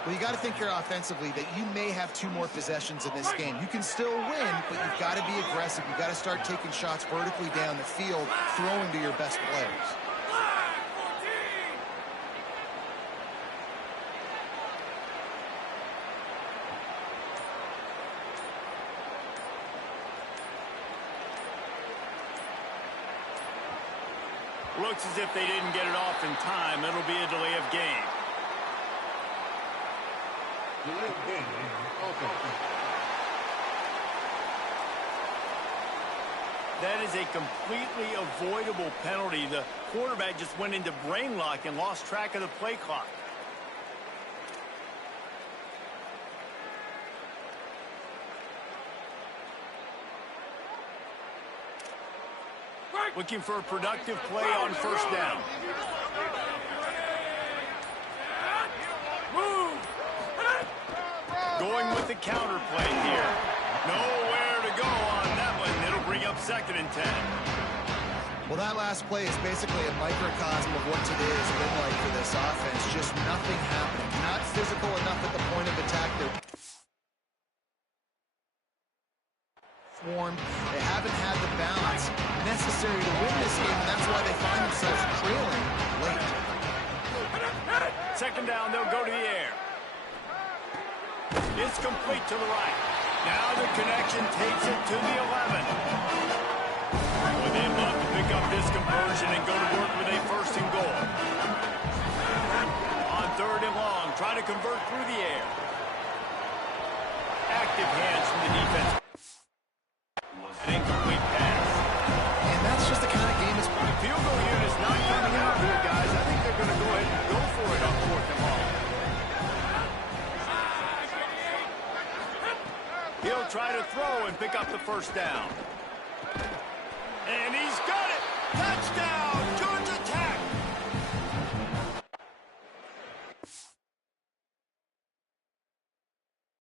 Well, you got to think here offensively that you may have 2 more possessions in this game. You can still win, but you've got to be aggressive. You've got to start taking shots vertically down the field, throwing to your best players. Looks as if they didn't get it off in time. It'll be a delay of game. Delay of game. Okay. That is a completely avoidable penalty. The quarterback just went into brain lock and lost track of the play clock. Looking for a productive play on 1st down. Going with the counter play here. Nowhere to go on that one. It'll bring up 2nd and 10. Well, that last play is basically a microcosm of what today has been like for this offense. Just nothing happening. Not physical enough at the point of attack. They're formed. They haven't had the balance necessary to win this game, and that's why they find themselves trailing late. 2nd down, they'll go to the air. It's complete to the right. Now the connection takes it to the 11. Well, they'd love to pick up this conversion and go to work with a 1st and goal. On 3rd and long, try to convert through the air. Active hands from the defense. An incomplete pass. And that's just the kind of game it's... The field goal unit is not coming out here, guys. I think they're going to go ahead and go for it on 4th and long. He'll try to throw and pick up the 1st down.